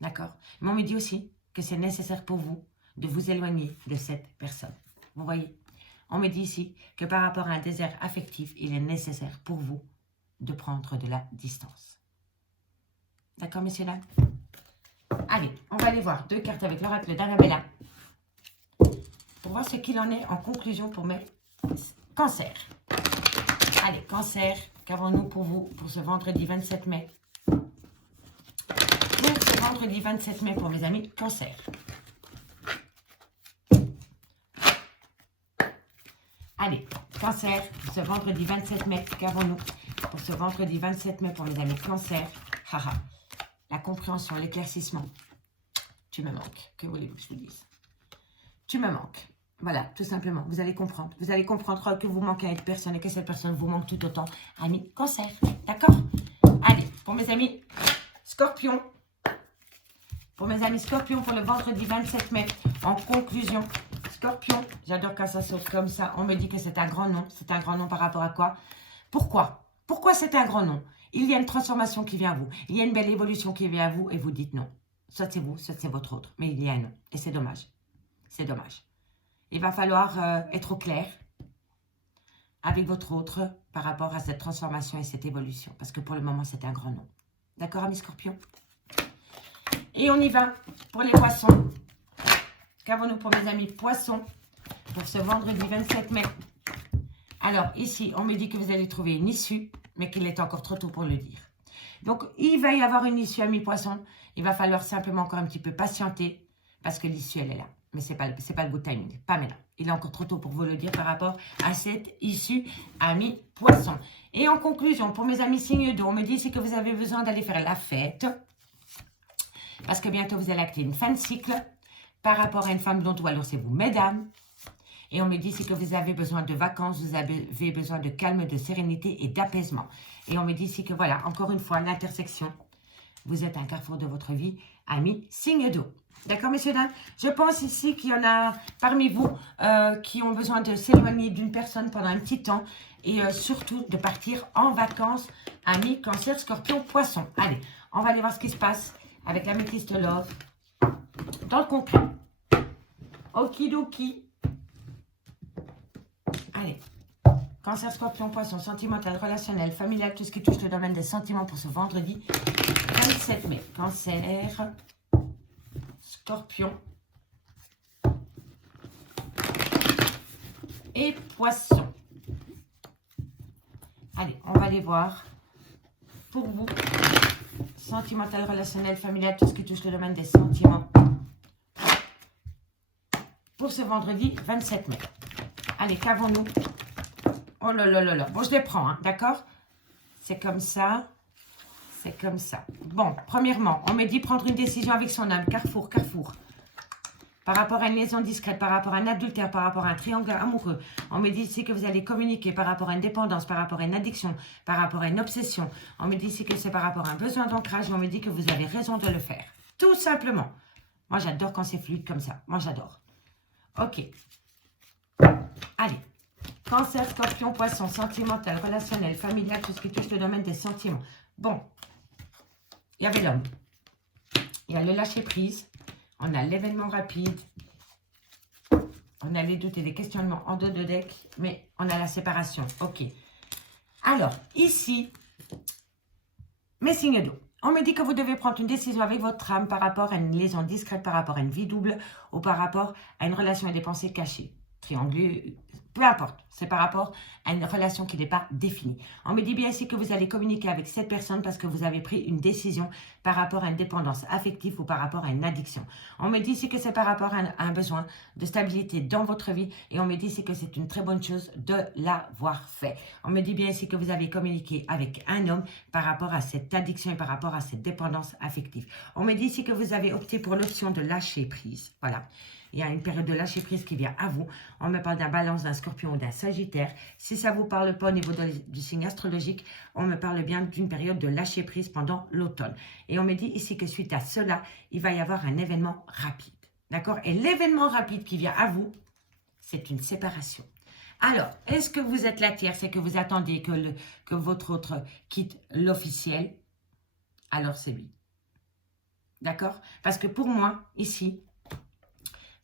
D'accord? Mais on me dit aussi que c'est nécessaire pour vous de vous éloigner de cette personne. Vous voyez? On me dit ici que par rapport à un désert affectif, il est nécessaire pour vous de prendre de la distance. D'accord, messieurs, dames? Allez, on va aller voir 2 cartes avec l'oracle d'Arabella pour voir ce qu'il en est en conclusion pour mes cancers. Allez, Cancer, qu'avons-nous pour vous pour ce vendredi 27 mai? Pour ce vendredi 27 mai pour mes amis Cancer. Allez, Cancer, ce vendredi 27 mai, qu'avons-nous pour ce vendredi 27 mai pour mes amis Cancer? Haha, la compréhension, l'éclaircissement. Tu me manques, que voulez-vous que je vous dise? Tu me manques. Voilà, tout simplement, vous allez comprendre. Vous allez comprendre que vous manquez à une personne et que cette personne vous manque tout autant. Amis Cancer, d'accord? Allez, pour mes amis Scorpion. Pour mes amis Scorpion, pour le vendredi 27 mai, en conclusion, Scorpion, j'adore quand ça saute comme ça. On me dit que c'est un grand nom. C'est un grand nom par rapport à quoi? Pourquoi? Pourquoi c'est un grand nom? Il y a une transformation qui vient à vous. Il y a une belle évolution qui vient à vous et vous dites non. Soit c'est vous, soit c'est votre autre. Mais il y a un non. Et c'est dommage. C'est dommage. Il va falloir être au clair avec votre autre par rapport à cette transformation et cette évolution. Parce que pour le moment, c'est un grand nom. D'accord, amis Scorpions? Et on y va pour les poissons. Qu'avons-nous pour mes amis poissons pour ce vendredi 27 mai? Alors, ici, on me dit que vous allez trouver une issue, mais qu'il est encore trop tôt pour le dire. Donc, il va y avoir une issue, amis poissons. Il va falloir simplement encore un petit peu patienter parce que l'issue, elle est là. Mais ce n'est pas le good timing, pas maintenant. Il est encore trop tôt pour vous le dire par rapport à cette issue, amis poissons. Et en conclusion, pour mes amis signes d'eau, on me dit ici que vous avez besoin d'aller faire la fête. Parce que bientôt, vous allez acter une fin de cycle par rapport à une femme blonde ou alors c'est vous, mesdames. Et on me dit ici que vous avez besoin de vacances, vous avez besoin de calme, de sérénité et d'apaisement. Et on me dit ici que voilà, encore une fois, l'intersection. Vous êtes un carrefour de votre vie, amis signe d'eau. D'accord, messieurs, dames? Je pense ici qu'il y en a parmi vous qui ont besoin de s'éloigner d'une personne pendant un petit temps et surtout de partir en vacances, amis Cancer, Scorpion, Poisson. Allez, on va aller voir ce qui se passe avec la métiste Love dans le concret. Okidoki. Allez. Cancer, Scorpion, Poisson, sentimental, relationnel, familial, tout ce qui touche le domaine des sentiments pour ce vendredi 27 mai. Cancer, Scorpion et Poisson. Allez, on va les voir pour vous. Sentimental, relationnel, familial, tout ce qui touche le domaine des sentiments pour ce vendredi 27 mai. Allez, qu'avons-nous? Oh là là là là. Bon, je les prends, hein, d'accord? C'est comme ça. C'est comme ça. Bon, premièrement, on me dit prendre une décision avec son âme. Carrefour, carrefour. Par rapport à une liaison discrète, par rapport à un adultère, par rapport à un triangle amoureux. On me dit ici que vous allez communiquer par rapport à une dépendance, par rapport à une addiction, par rapport à une obsession. On me dit ici que c'est par rapport à un besoin d'ancrage. On me dit que vous avez raison de le faire. Tout simplement. Moi, j'adore quand c'est fluide comme ça. Moi, j'adore. Ok. Allez. Cancer, Scorpion, Poisson, sentimental, relationnel, familial, tout ce qui touche le domaine des sentiments. Bon, il y avait l'homme. Il y a le lâcher-prise. On a l'événement rapide. On a les doutes et les questionnements en dos de deck. Mais on a la séparation. Ok. Alors, ici, mes signes d'eau. On me dit que vous devez prendre une décision avec votre âme par rapport à une liaison discrète, par rapport à une vie double ou par rapport à une relation et des pensées cachées. triangle, peu importe. C'est par rapport à une relation qui n'est pas définie. On me dit bien ici que vous allez communiquer avec cette personne parce que vous avez pris une décision par rapport à une dépendance affective ou par rapport à une addiction. On me dit ici que c'est par rapport à un besoin de stabilité dans votre vie et on me dit ici que c'est une très bonne chose de l'avoir fait. On me dit bien ici que vous avez communiqué avec un homme par rapport à cette addiction et par rapport à cette dépendance affective. On me dit ici que vous avez opté pour l'option de lâcher prise. Voilà. Il y a une période de lâcher prise qui vient à vous. On me parle d'un balance, d'un scorpion ou d'un sagittaire. Si ça ne vous parle pas au niveau du signe astrologique, on me parle bien d'une période de lâcher prise pendant l'automne. Et on me dit ici que suite à cela, il va y avoir un événement rapide. D'accord? Et l'événement rapide qui vient à vous, c'est une séparation. Alors, est-ce que vous êtes la tierce et que vous attendez que votre autre quitte l'officiel? Alors c'est lui. D'accord? Parce que pour moi, ici,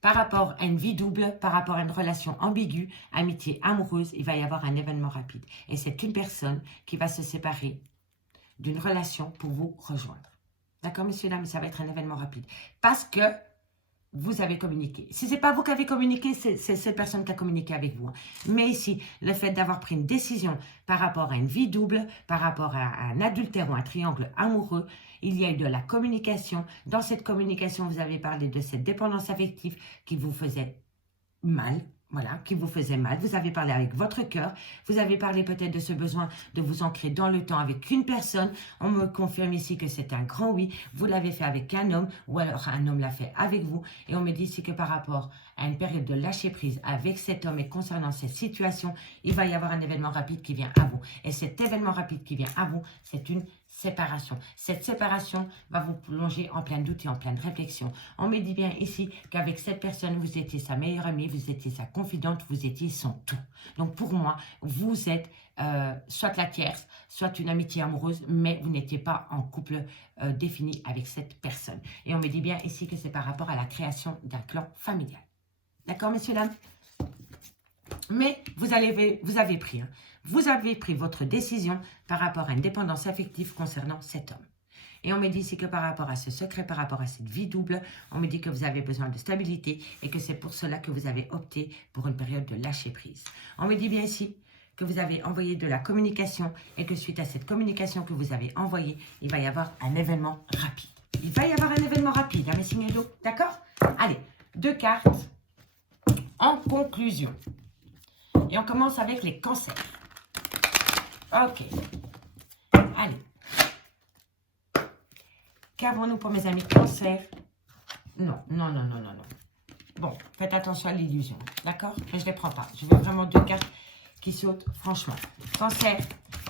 par rapport à une vie double, par rapport à une relation ambiguë, amitié amoureuse, il va y avoir un événement rapide. Et c'est une personne qui va se séparer d'une relation pour vous rejoindre. D'accord, messieurs, dames, ça va être un événement rapide. Parce que vous avez communiqué. Si ce n'est pas vous qui avez communiqué, c'est cette personne qui a communiqué avec vous. Mais ici, le fait d'avoir pris une décision par rapport à une vie double, par rapport à un adultère ou un triangle amoureux, il y a eu de la communication. Dans cette communication, vous avez parlé de cette dépendance affective qui vous faisait mal. Voilà, qui vous faisait mal. Vous avez parlé avec votre cœur. Vous avez parlé peut-être de ce besoin de vous ancrer dans le temps avec une personne. On me confirme ici que c'est un grand oui. Vous l'avez fait avec un homme ou alors un homme l'a fait avec vous. Et on me dit ici que par rapport à une période de lâcher prise avec cet homme et concernant cette situation, il va y avoir un événement rapide qui vient à vous. Et cet événement rapide qui vient à vous, c'est une séparation. Cette séparation va vous plonger en plein doute et en pleine réflexion. On me dit bien ici qu'avec cette personne, vous étiez sa meilleure amie, vous étiez sa confidente, vous étiez son tout. Donc pour moi, vous êtes soit la tierce, soit une amitié amoureuse, mais vous n'étiez pas en couple défini avec cette personne. Et on me dit bien ici que c'est par rapport à la création d'un clan familial. D'accord, messieurs, dames? Mais vous avez pris votre décision par rapport à une dépendance affective concernant cet homme. Et on me dit ici que par rapport à ce secret, par rapport à cette vie double, on me dit que vous avez besoin de stabilité et que c'est pour cela que vous avez opté pour une période de lâcher prise. On me dit bien ici que vous avez envoyé de la communication et que suite à cette communication que vous avez envoyée, il va y avoir un événement rapide. Il va y avoir un événement rapide, hein, mes signes d'eau, d'accord? Allez, 2 cartes en conclusion. Et on commence avec les cancers. Ok. Allez. Qu'avons-nous pour mes amis cancer? Non. Bon, faites attention à l'illusion, d'accord? Mais je ne les prends pas. Je veux vraiment 2 cartes qui sautent, franchement. Cancer,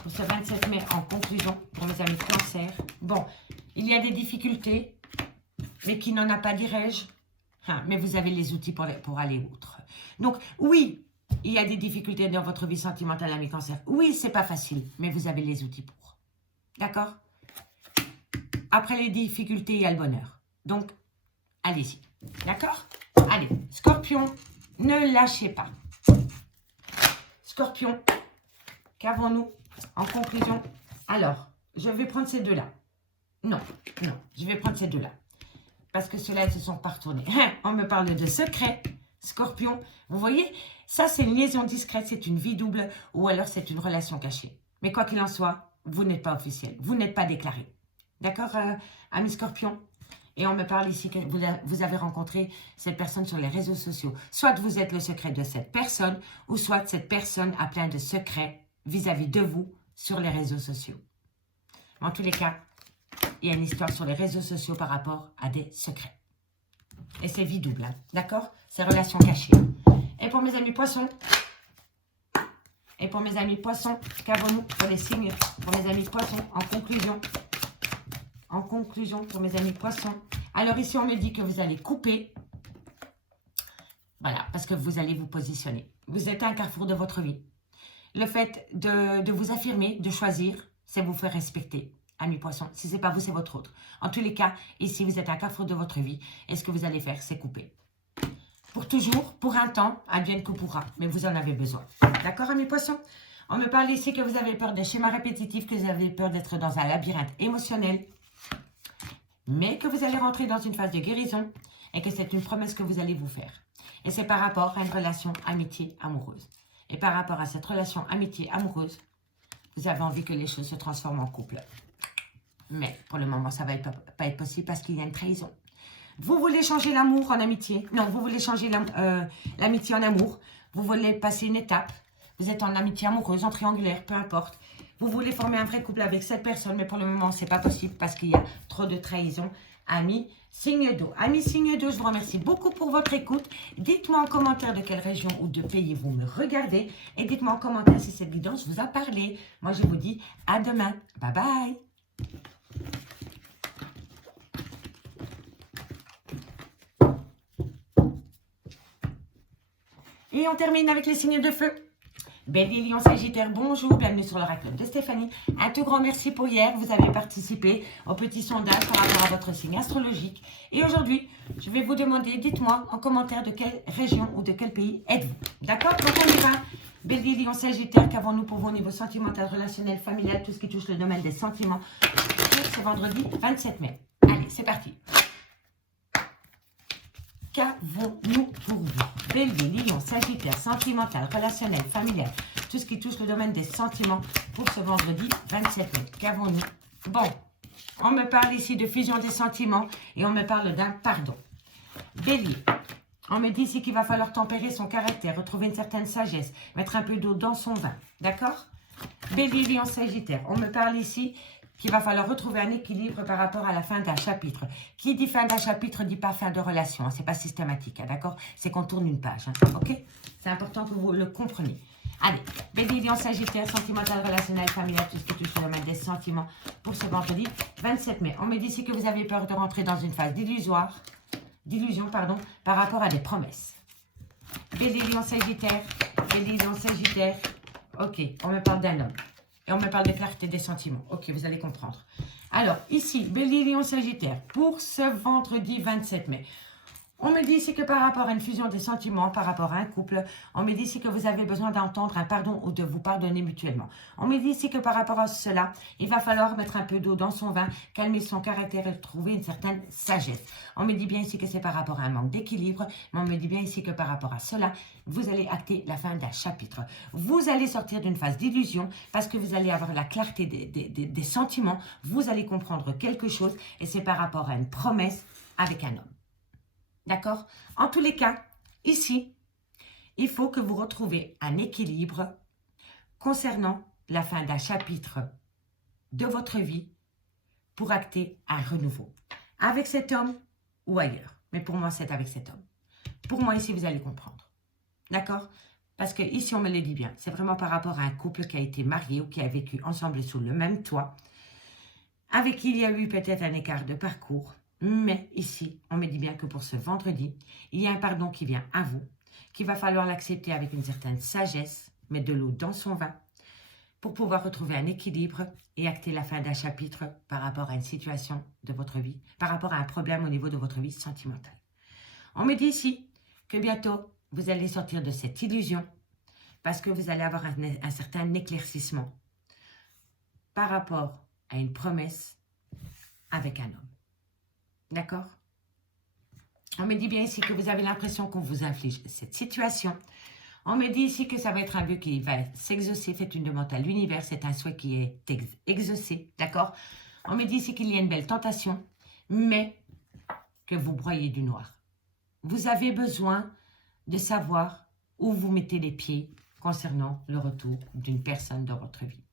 pour ce 27 mai, en conclusion, pour mes amis cancer. Bon, il y a des difficultés, mais qui n'en a pas, dirais-je. Mais vous avez les outils pour aller outre. Donc, oui, il y a des difficultés dans votre vie sentimentale, ami cancer. Oui, c'est pas facile, mais vous avez les outils pour. D'accord? Après les difficultés, il y a le bonheur. Donc, allez-y. D'accord? Allez, Scorpion, ne lâchez pas. Scorpion, qu'avons-nous en conclusion? Alors, je vais prendre ces deux-là. Non, je vais prendre ces deux-là. Parce que ceux-là, ils se sont pas retournés. On me parle de secret. Scorpion, vous voyez, ça c'est une liaison discrète, c'est une vie double ou alors c'est une relation cachée. Mais quoi qu'il en soit, vous n'êtes pas officiel, vous n'êtes pas déclaré. D'accord, ami Scorpion? Et on me parle ici que vous avez rencontré cette personne sur les réseaux sociaux. Soit vous êtes le secret de cette personne, ou soit cette personne a plein de secrets vis-à-vis de vous sur les réseaux sociaux. En tous les cas, il y a une histoire sur les réseaux sociaux par rapport à des secrets. Et c'est vie double, hein, d'accord? C'est relations cachées. Et pour mes amis poissons, qu'avons-nous pour les signes? Pour mes amis poissons, en conclusion, pour mes amis poissons. Alors ici, on me dit que vous allez couper. Voilà, parce que vous allez vous positionner. Vous êtes à un carrefour de votre vie. Le fait de vous affirmer, de choisir, c'est vous faire respecter. Amis poissons, si ce n'est pas vous, c'est votre autre. En tous les cas, ici, vous êtes à un carrefour de votre vie. Et ce que vous allez faire, c'est couper. Pour toujours, pour un temps, advienne que pourra. Mais vous en avez besoin. D'accord, amis poissons? On me parle ici que vous avez peur des schémas répétitifs, que vous avez peur d'être dans un labyrinthe émotionnel. Mais que vous allez rentrer dans une phase de guérison et que c'est une promesse que vous allez vous faire. Et c'est par rapport à une relation amitié amoureuse. Et par rapport à cette relation amitié amoureuse, vous avez envie que les choses se transforment en couple. Mais pour le moment, ça ne va pas être possible parce qu'il y a une trahison. Vous voulez changer l'amour en amitié. Non, vous voulez changer l'amitié en amour. Vous voulez passer une étape. Vous êtes en amitié amoureuse, en triangulaire, peu importe. Vous voulez former un vrai couple avec cette personne, mais pour le moment, ce n'est pas possible parce qu'il y a trop de trahison. Amis, signe d'eau. Amis, signe d'eau, je vous remercie beaucoup pour votre écoute. Dites-moi en commentaire de quelle région ou de pays vous me regardez. Et dites-moi en commentaire si cette guidance vous a parlé. Moi, je vous dis à demain. Bye bye. Et on termine avec les signes de feu. Bélier, Lion, Sagittaire, bonjour, bienvenue sur l'oracle de Stéphanie. Un tout grand merci pour hier, vous avez participé au petit sondage par rapport à votre signe astrologique. Et aujourd'hui, je vais vous demander, dites-moi en commentaire de quelle région ou de quel pays êtes-vous. D'accord? Donc on y va. Bélier, Lion, Sagittaire, qu'avons-nous pour vous au niveau sentimental, relationnel, familial, tout ce qui touche le domaine des sentiments pour ce vendredi 27 mai. Allez, c'est parti. Qu'avons-nous pour vous? Bélier, Lion, Sagittaire, sentimental, relationnel, familial, tout ce qui touche le domaine des sentiments pour ce vendredi 27 mai. Qu'avons-nous? Bon, on me parle ici de fusion des sentiments et on me parle d'un pardon. Bélier, on me dit ici qu'il va falloir tempérer son caractère, retrouver une certaine sagesse, mettre un peu d'eau dans son vin. D'accord? Bélier, Lion, Sagittaire, on me parle ici qu'il va falloir retrouver un équilibre par rapport à la fin d'un chapitre. Qui dit fin d'un chapitre dit pas fin de relation. Hein, c'est pas systématique, hein, d'accord? C'est qu'on tourne une page, hein, ok? C'est important que vous le compreniez. Allez, Bélier, Lion, Sagittaire, sentimental, relationnel, familial, tout ce qui touche le domaine des sentiments pour ce vendredi 27 mai. On me dit ici que vous avez peur de rentrer dans une phase d'illusion, par rapport à des promesses. Bélier, Lion, Sagittaire, Bélier, Lion, Sagittaire, ok, on me parle d'un homme. Et on me parle des clartés des sentiments. Ok, vous allez comprendre. Alors, ici, Bélier, Lion, Sagittaire, pour ce vendredi 27 mai. On me dit ici que par rapport à une fusion des sentiments, par rapport à un couple, on me dit ici que vous avez besoin d'entendre un pardon ou de vous pardonner mutuellement. On me dit ici que par rapport à cela, il va falloir mettre un peu d'eau dans son vin, calmer son caractère et trouver une certaine sagesse. On me dit bien ici que c'est par rapport à un manque d'équilibre, mais on me dit bien ici que par rapport à cela, vous allez acter la fin d'un chapitre. Vous allez sortir d'une phase d'illusion parce que vous allez avoir la clarté des sentiments, vous allez comprendre quelque chose et c'est par rapport à une promesse avec un homme. D'accord? En tous les cas, ici, il faut que vous retrouviez un équilibre concernant la fin d'un chapitre de votre vie pour acter un renouveau. Avec cet homme ou ailleurs. Mais pour moi, c'est avec cet homme. Pour moi, ici, vous allez comprendre. D'accord? Parce que ici, on me le dit bien. C'est vraiment par rapport à un couple qui a été marié ou qui a vécu ensemble sous le même toit, avec qui il y a eu peut-être un écart de parcours. Mais ici, on me dit bien que pour ce vendredi, il y a un pardon qui vient à vous, qu'il va falloir l'accepter avec une certaine sagesse, mettre de l'eau dans son vin, pour pouvoir retrouver un équilibre et acter la fin d'un chapitre par rapport à une situation de votre vie, par rapport à un problème au niveau de votre vie sentimentale. On me dit ici que bientôt, vous allez sortir de cette illusion parce que vous allez avoir un certain éclaircissement par rapport à une promesse avec un homme. D'accord? On me dit bien ici que vous avez l'impression qu'on vous inflige cette situation. On me dit ici que ça va être un vœu qui va s'exaucer. Faites une demande à l'univers. C'est un souhait qui est exaucé. D'accord? On me dit ici qu'il y a une belle tentation, mais que vous broyez du noir. Vous avez besoin de savoir où vous mettez les pieds concernant le retour d'une personne dans votre vie.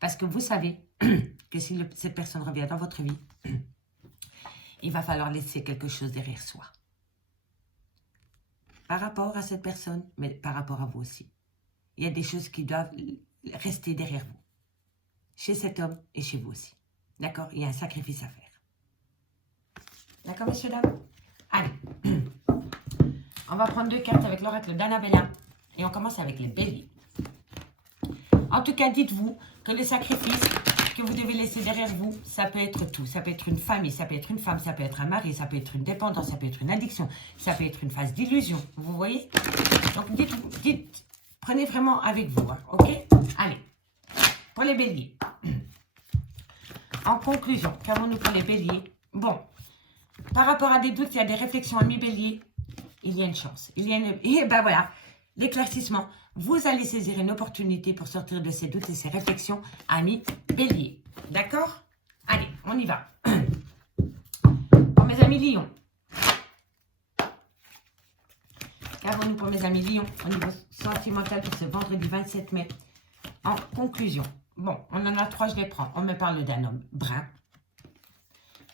Parce que vous savez que si cette personne revient dans votre vie, il va falloir laisser quelque chose derrière soi. Par rapport à cette personne, mais par rapport à vous aussi. Il y a des choses qui doivent rester derrière vous. Chez cet homme et chez vous aussi. D'accord? Il y a un sacrifice à faire. D'accord, messieurs, dames? Allez. On va prendre 2 cartes avec l'oracle d'Annabella. Et on commence avec les béliers. En tout cas, dites-vous que le sacrifice que vous devez laisser derrière vous, ça peut être tout. Ça peut être une famille, ça peut être une femme, ça peut être un mari, ça peut être une dépendance, ça peut être une addiction, ça peut être une phase d'illusion. Vous voyez? Donc, dites, prenez vraiment avec vous, hein, ok? Allez, pour les béliers. En conclusion, qu'avons-nous pour les béliers? Bon, par rapport à des doutes, il y a des réflexions, amis béliers. il y a une chance. Et ben voilà, l'éclaircissement. Vous allez saisir une opportunité pour sortir de ces doutes et ces réflexions, amis bélier. D'accord? Allez, on y va. Pour mes amis lions. Qu'avons-nous pour mes amis lions au niveau sentimental pour ce vendredi 27 mai? En conclusion, bon, on en a 3, je les prends. On me parle d'un homme brun.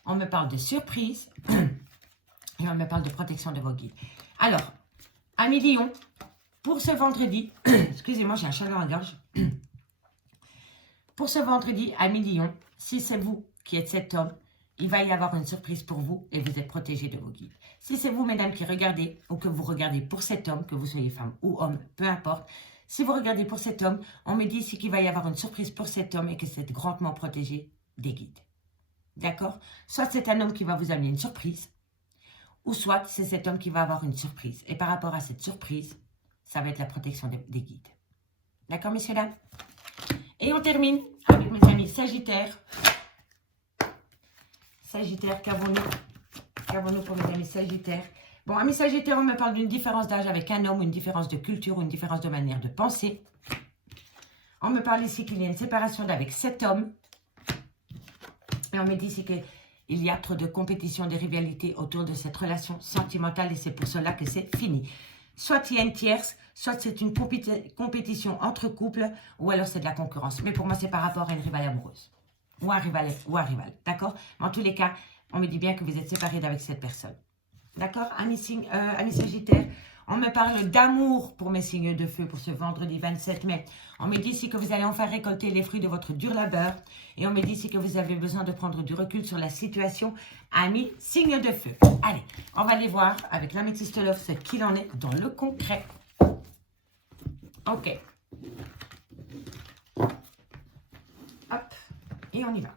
On me parle de surprise. Et on me parle de protection de vos guides. Alors, amis lions, pour ce vendredi, excusez-moi, j'ai un chat dans la gorge. Pour ce vendredi, amis lions, si c'est vous qui êtes cet homme, il va y avoir une surprise pour vous et vous êtes protégé de vos guides. Si c'est vous, mesdames, qui regardez ou que vous regardez pour cet homme, que vous soyez femme ou homme, peu importe, si vous regardez pour cet homme, on me dit ici qu'il va y avoir une surprise pour cet homme et que c'est grandement protégé des guides. D'accord? Soit c'est un homme qui va vous amener une surprise, ou soit c'est cet homme qui va avoir une surprise. Et par rapport à cette surprise, ça va être la protection des guides. D'accord, messieurs, dames? Et on termine avec mes amis Sagittaires. Sagittaire, qu'avons-nous pour mes amis Sagittaires? Bon, amis Sagittaires, on me parle d'une différence d'âge avec un homme, ou une différence de culture, ou une différence de manière de penser. On me parle ici qu'il y a une séparation avec cet homme. Et on me dit ici qu'il y a trop de compétition, de rivalité autour de cette relation sentimentale et c'est pour cela que c'est fini. Soit il y a une tierce, soit c'est une compétition entre couples ou alors c'est de la concurrence. Mais pour moi, c'est par rapport à une rivale amoureuse ou un rival, d'accord? En tous les cas, on me dit bien que vous êtes séparés d'avec cette personne. D'accord, amis Sagittaires, on me parle d'amour pour mes signes de feu pour ce vendredi 27 mai. On me dit ici que vous allez enfin récolter les fruits de votre dur labeur. Et on me dit ici que vous avez besoin de prendre du recul sur la situation, amis signes de feu. Allez, on va aller voir avec l'améthyste love ce qu'il en est dans le concret. Ok. Hop, et on y va.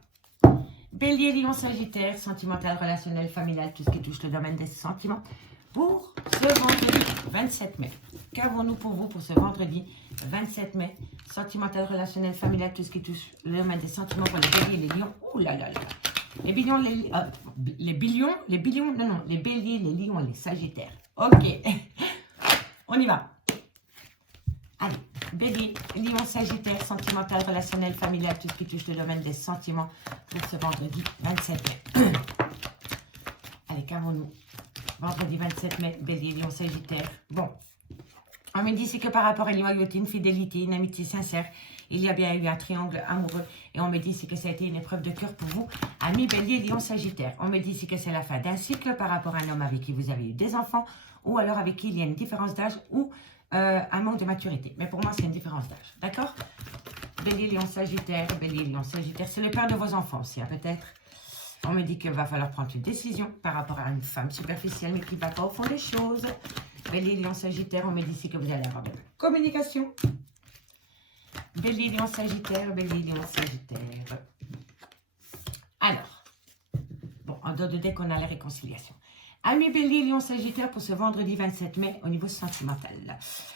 Bélier, Lion, Sagittaire, sentimental, relationnel, familial, tout ce qui touche le domaine des sentiments. Pour ce vendredi 27 mai. Qu'avons-nous pour vous pour ce vendredi 27 mai? Sentimental, relationnel, familial, tout ce qui touche le domaine des sentiments pour les béliers et les lions. Ouh là là là. Les béliers, les béliers, les lions et les sagittaires. Ok. On y va. Allez, bélier, lion, sagittaire, sentimental, relationnel, familial, tout ce qui touche le domaine des sentiments pour ce vendredi 27 mai. Allez, qu'avons-nous? Vendredi 27 mai, bélier, lion, sagittaire. Bon, on me dit c'est que par rapport à une loyauté, une fidélité, une amitié sincère, il y a bien eu un triangle amoureux. Et on me dit c'est que ça a été une épreuve de cœur pour vous, amis bélier, lion, sagittaire. On me dit c'est que c'est la fin d'un cycle par rapport à un homme avec qui vous avez eu des enfants, ou alors avec qui il y a une différence d'âge, ou un manque de maturité. Mais pour moi, c'est une différence d'âge. D'accord? Bélier, lion, sagittaire, c'est le père de vos enfants aussi, hein, peut-être. On me dit qu'il va falloir prendre une décision par rapport à une femme superficielle, mais qui ne va pas au fond des choses. Bélier, lion, sagittaire, on me dit ici que vous allez avoir de la communication. Bélier, lion, sagittaire, Alors, bon, en dos de deck, on a la réconciliation. Amis bélier, lion, sagittaire pour ce vendredi 27 mai au niveau sentimental.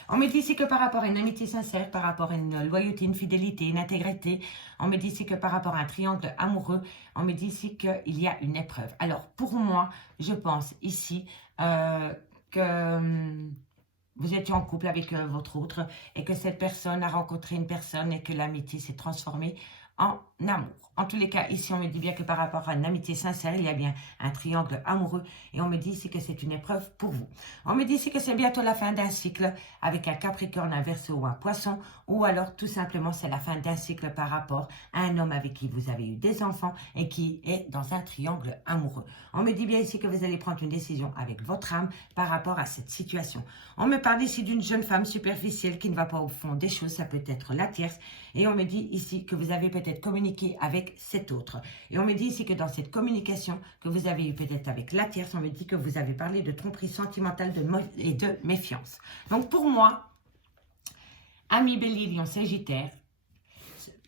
On me dit ici que par rapport à une amitié sincère, par rapport à une loyauté, une fidélité, une intégrité, on me dit ici que par rapport à un triangle amoureux, on me dit ici qu'il y a une épreuve. Alors pour moi, je pense ici que vous étiez en couple avec votre autre et que cette personne a rencontré une personne et que l'amitié s'est transformée en amour. En tous les cas, ici, on me dit bien que par rapport à une amitié sincère, il y a bien un triangle amoureux. Et on me dit ici que c'est une épreuve pour vous. On me dit ici que c'est bientôt la fin d'un cycle avec un Capricorne, un Verseau ou un Poisson. Ou alors, tout simplement, c'est la fin d'un cycle par rapport à un homme avec qui vous avez eu des enfants et qui est dans un triangle amoureux. On me dit bien ici que vous allez prendre une décision avec votre âme par rapport à cette situation. On me parle ici d'une jeune femme superficielle qui ne va pas au fond des choses. Ça peut être la tierce. Et on me dit ici que vous avez peut-être communiqué avec cet autre. Et on me dit ici que dans cette communication que vous avez eue peut-être avec la tierce, on me dit que vous avez parlé de tromperie sentimentale et de méfiance. Donc pour moi, amis bélier, lion, sagittaire,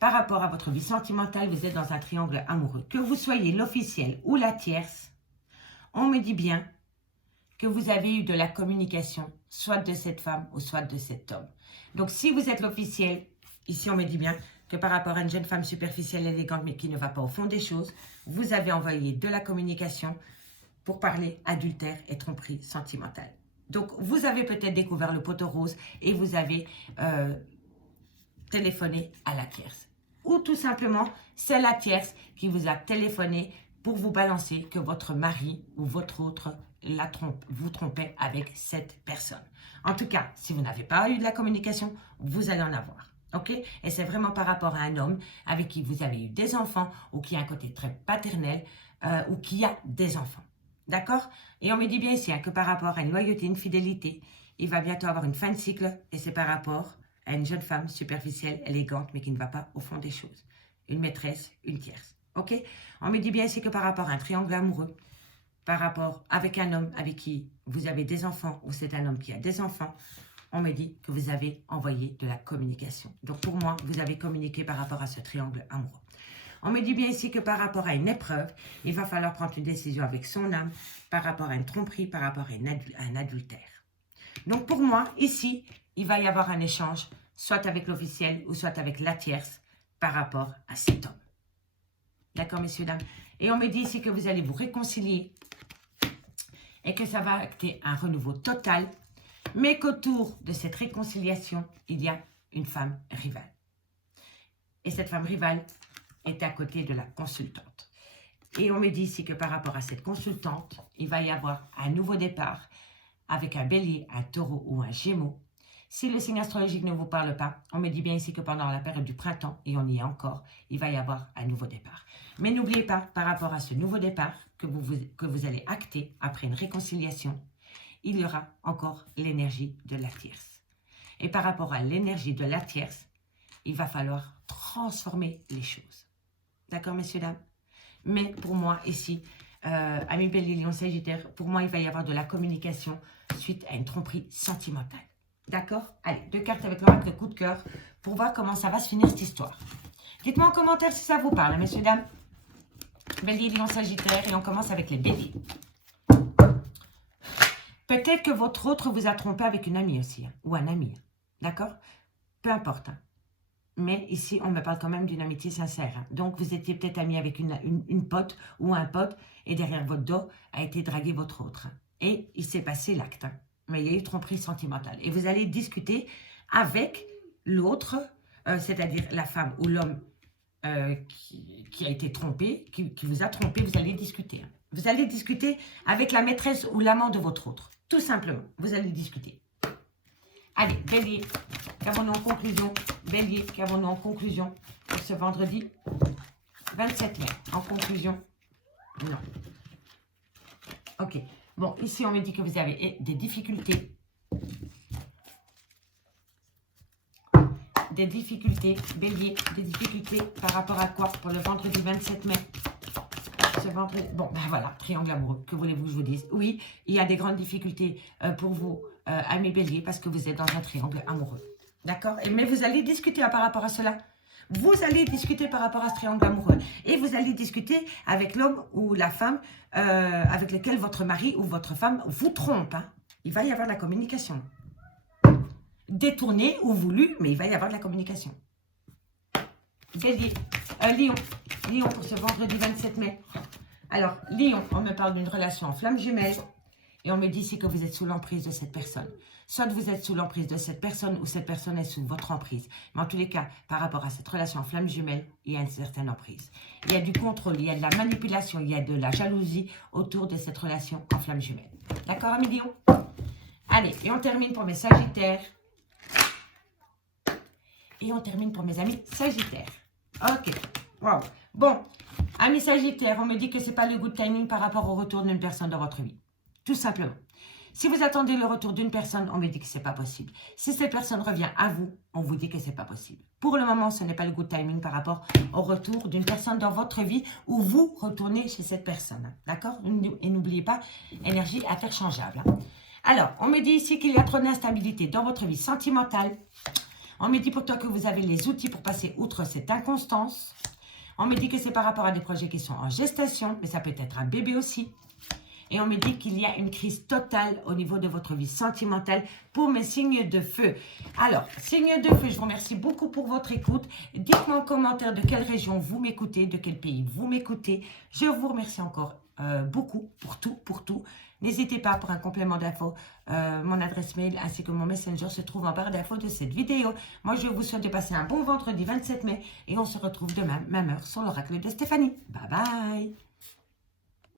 par rapport à votre vie sentimentale, vous êtes dans un triangle amoureux. Que vous soyez l'officiel ou la tierce, on me dit bien que vous avez eu de la communication, soit de cette femme ou soit de cet homme. Donc si vous êtes l'officiel, ici on me dit bien que par rapport à une jeune femme superficielle, élégante, mais qui ne va pas au fond des choses, vous avez envoyé de la communication pour parler adultère et tromperie sentimentale. Donc, vous avez peut-être découvert le poteau rose et vous avez téléphoné à la tierce. Ou tout simplement, c'est la tierce qui vous a téléphoné pour vous balancer que votre mari ou votre autre vous trompait avec cette personne. En tout cas, si vous n'avez pas eu de la communication, vous allez en avoir. Ok? Et c'est vraiment par rapport à un homme avec qui vous avez eu des enfants ou qui a un côté très paternel ou qui a des enfants. D'accord? Et on me dit bien ici que par rapport à une loyauté, une fidélité, il va bientôt avoir une fin de cycle et c'est par rapport à une jeune femme superficielle, élégante, mais qui ne va pas au fond des choses. Une maîtresse, une tierce. Ok? On me dit bien ici que par rapport à un triangle amoureux, par rapport avec un homme avec qui vous avez des enfants ou c'est un homme qui a des enfants, on me dit que vous avez envoyé de la communication. Donc pour moi, vous avez communiqué par rapport à ce triangle amoureux. On me dit bien ici que par rapport à une épreuve, il va falloir prendre une décision avec son âme par rapport à une tromperie, par rapport à un adultère. Donc pour moi, ici, il va y avoir un échange, soit avec l'officiel ou soit avec la tierce par rapport à cet homme. D'accord, messieurs, dames? Et on me dit ici que vous allez vous réconcilier et que ça va acter un renouveau total, mais qu'autour de cette réconciliation, il y a une femme rivale. Et cette femme rivale est à côté de la consultante. Et on me dit ici que par rapport à cette consultante, il va y avoir un nouveau départ avec un bélier, un taureau ou un gémeaux. Si le signe astrologique ne vous parle pas, on me dit bien ici que pendant la période du printemps, et on y est encore, il va y avoir un nouveau départ. Mais n'oubliez pas, par rapport à ce nouveau départ que vous allez acter après une réconciliation, il y aura encore l'énergie de la tierce. Et par rapport à l'énergie de la tierce, il va falloir transformer les choses. D'accord, messieurs, dames? Mais pour moi, ici, Amis Bélier, Lion, Sagittaire, pour moi, il va y avoir de la communication suite à une tromperie sentimentale. D'accord? Allez, 2 cartes avec l'oracle de coup de cœur pour voir comment ça va se finir cette histoire. Dites-moi en commentaire si ça vous parle, messieurs, dames. Bélier, Lion, Sagittaire, et on commence avec les béliers. Peut-être que votre autre vous a trompé avec une amie aussi, hein, ou un ami. D'accord? Peu importe. Hein. Mais ici, on me parle quand même d'une amitié sincère. Hein. Donc, vous étiez peut-être ami avec une pote ou un pote, et derrière votre dos a été dragué votre autre. Hein. Et il s'est passé l'acte. Hein. Mais il y a eu tromperie sentimentale. Et vous allez discuter avec l'autre, c'est-à-dire la femme ou l'homme qui a été trompé, qui vous a trompé, vous allez discuter. Hein. Vous allez discuter avec la maîtresse ou l'amant de votre autre. Tout simplement, vous allez discuter. Allez, Bélier, qu'avons-nous en conclusion? Bélier, qu'avons-nous en conclusion pour ce vendredi 27 mai? En conclusion, non. Ok. Bon, ici, on me dit que vous avez des difficultés. Des difficultés, Bélier, des difficultés par rapport à quoi pour le vendredi 27 mai? Ce vendredi, bon, ben voilà, triangle amoureux, que voulez-vous que je vous dise? Oui, il y a des grandes difficultés pour vous, amis Bélier, parce que vous êtes dans un triangle amoureux. D'accord? Mais vous allez discuter par rapport à cela. Vous allez discuter par rapport à ce triangle amoureux. Et vous allez discuter avec l'homme ou la femme avec lequel votre mari ou votre femme vous trompe. Hein. Il va y avoir de la communication. Détournée ou voulue, mais il va y avoir de la communication. Bélier, Lion. Lion pour ce vendredi 27 mai. Alors, Lion, on me parle d'une relation en flamme jumelle. Et on me dit ici que vous êtes sous l'emprise de cette personne. Soit vous êtes sous l'emprise de cette personne ou cette personne est sous votre emprise. Mais en tous les cas, par rapport à cette relation en flamme jumelle, il y a une certaine emprise. Il y a du contrôle, il y a de la manipulation, il y a de la jalousie autour de cette relation en flamme jumelle. D'accord, amis Lion? Allez, et on termine pour mes Sagittaires. Et on termine pour mes amis Sagittaires. Ok, wow. Bon, amis Sagittaires, on me dit que ce n'est pas le good timing par rapport au retour d'une personne dans votre vie. Tout simplement. Si vous attendez le retour d'une personne, on me dit que ce n'est pas possible. Si cette personne revient à vous, on vous dit que ce n'est pas possible. Pour le moment, ce n'est pas le good timing par rapport au retour d'une personne dans votre vie où vous retournez chez cette personne. D'accord? Et n'oubliez pas, énergie interchangeable. Alors, on me dit ici qu'il y a trop d'instabilité dans votre vie sentimentale. On me dit pourtant que vous avez les outils pour passer outre cette inconstance. On me dit que c'est par rapport à des projets qui sont en gestation, mais ça peut être un bébé aussi. Et on me dit qu'il y a une crise totale au niveau de votre vie sentimentale pour mes signes de feu. Alors, signes de feu, je vous remercie beaucoup pour votre écoute. Dites-moi en commentaire de quelle région vous m'écoutez, de quel pays vous m'écoutez. Je vous remercie encore beaucoup, pour tout. N'hésitez pas pour un complément d'info. Mon adresse mail ainsi que mon messenger se trouve en barre d'infos de cette vidéo. Moi, je vous souhaite de passer un bon vendredi 27 mai et on se retrouve demain, même heure, sur l'oracle de Stéphanie. Bye bye.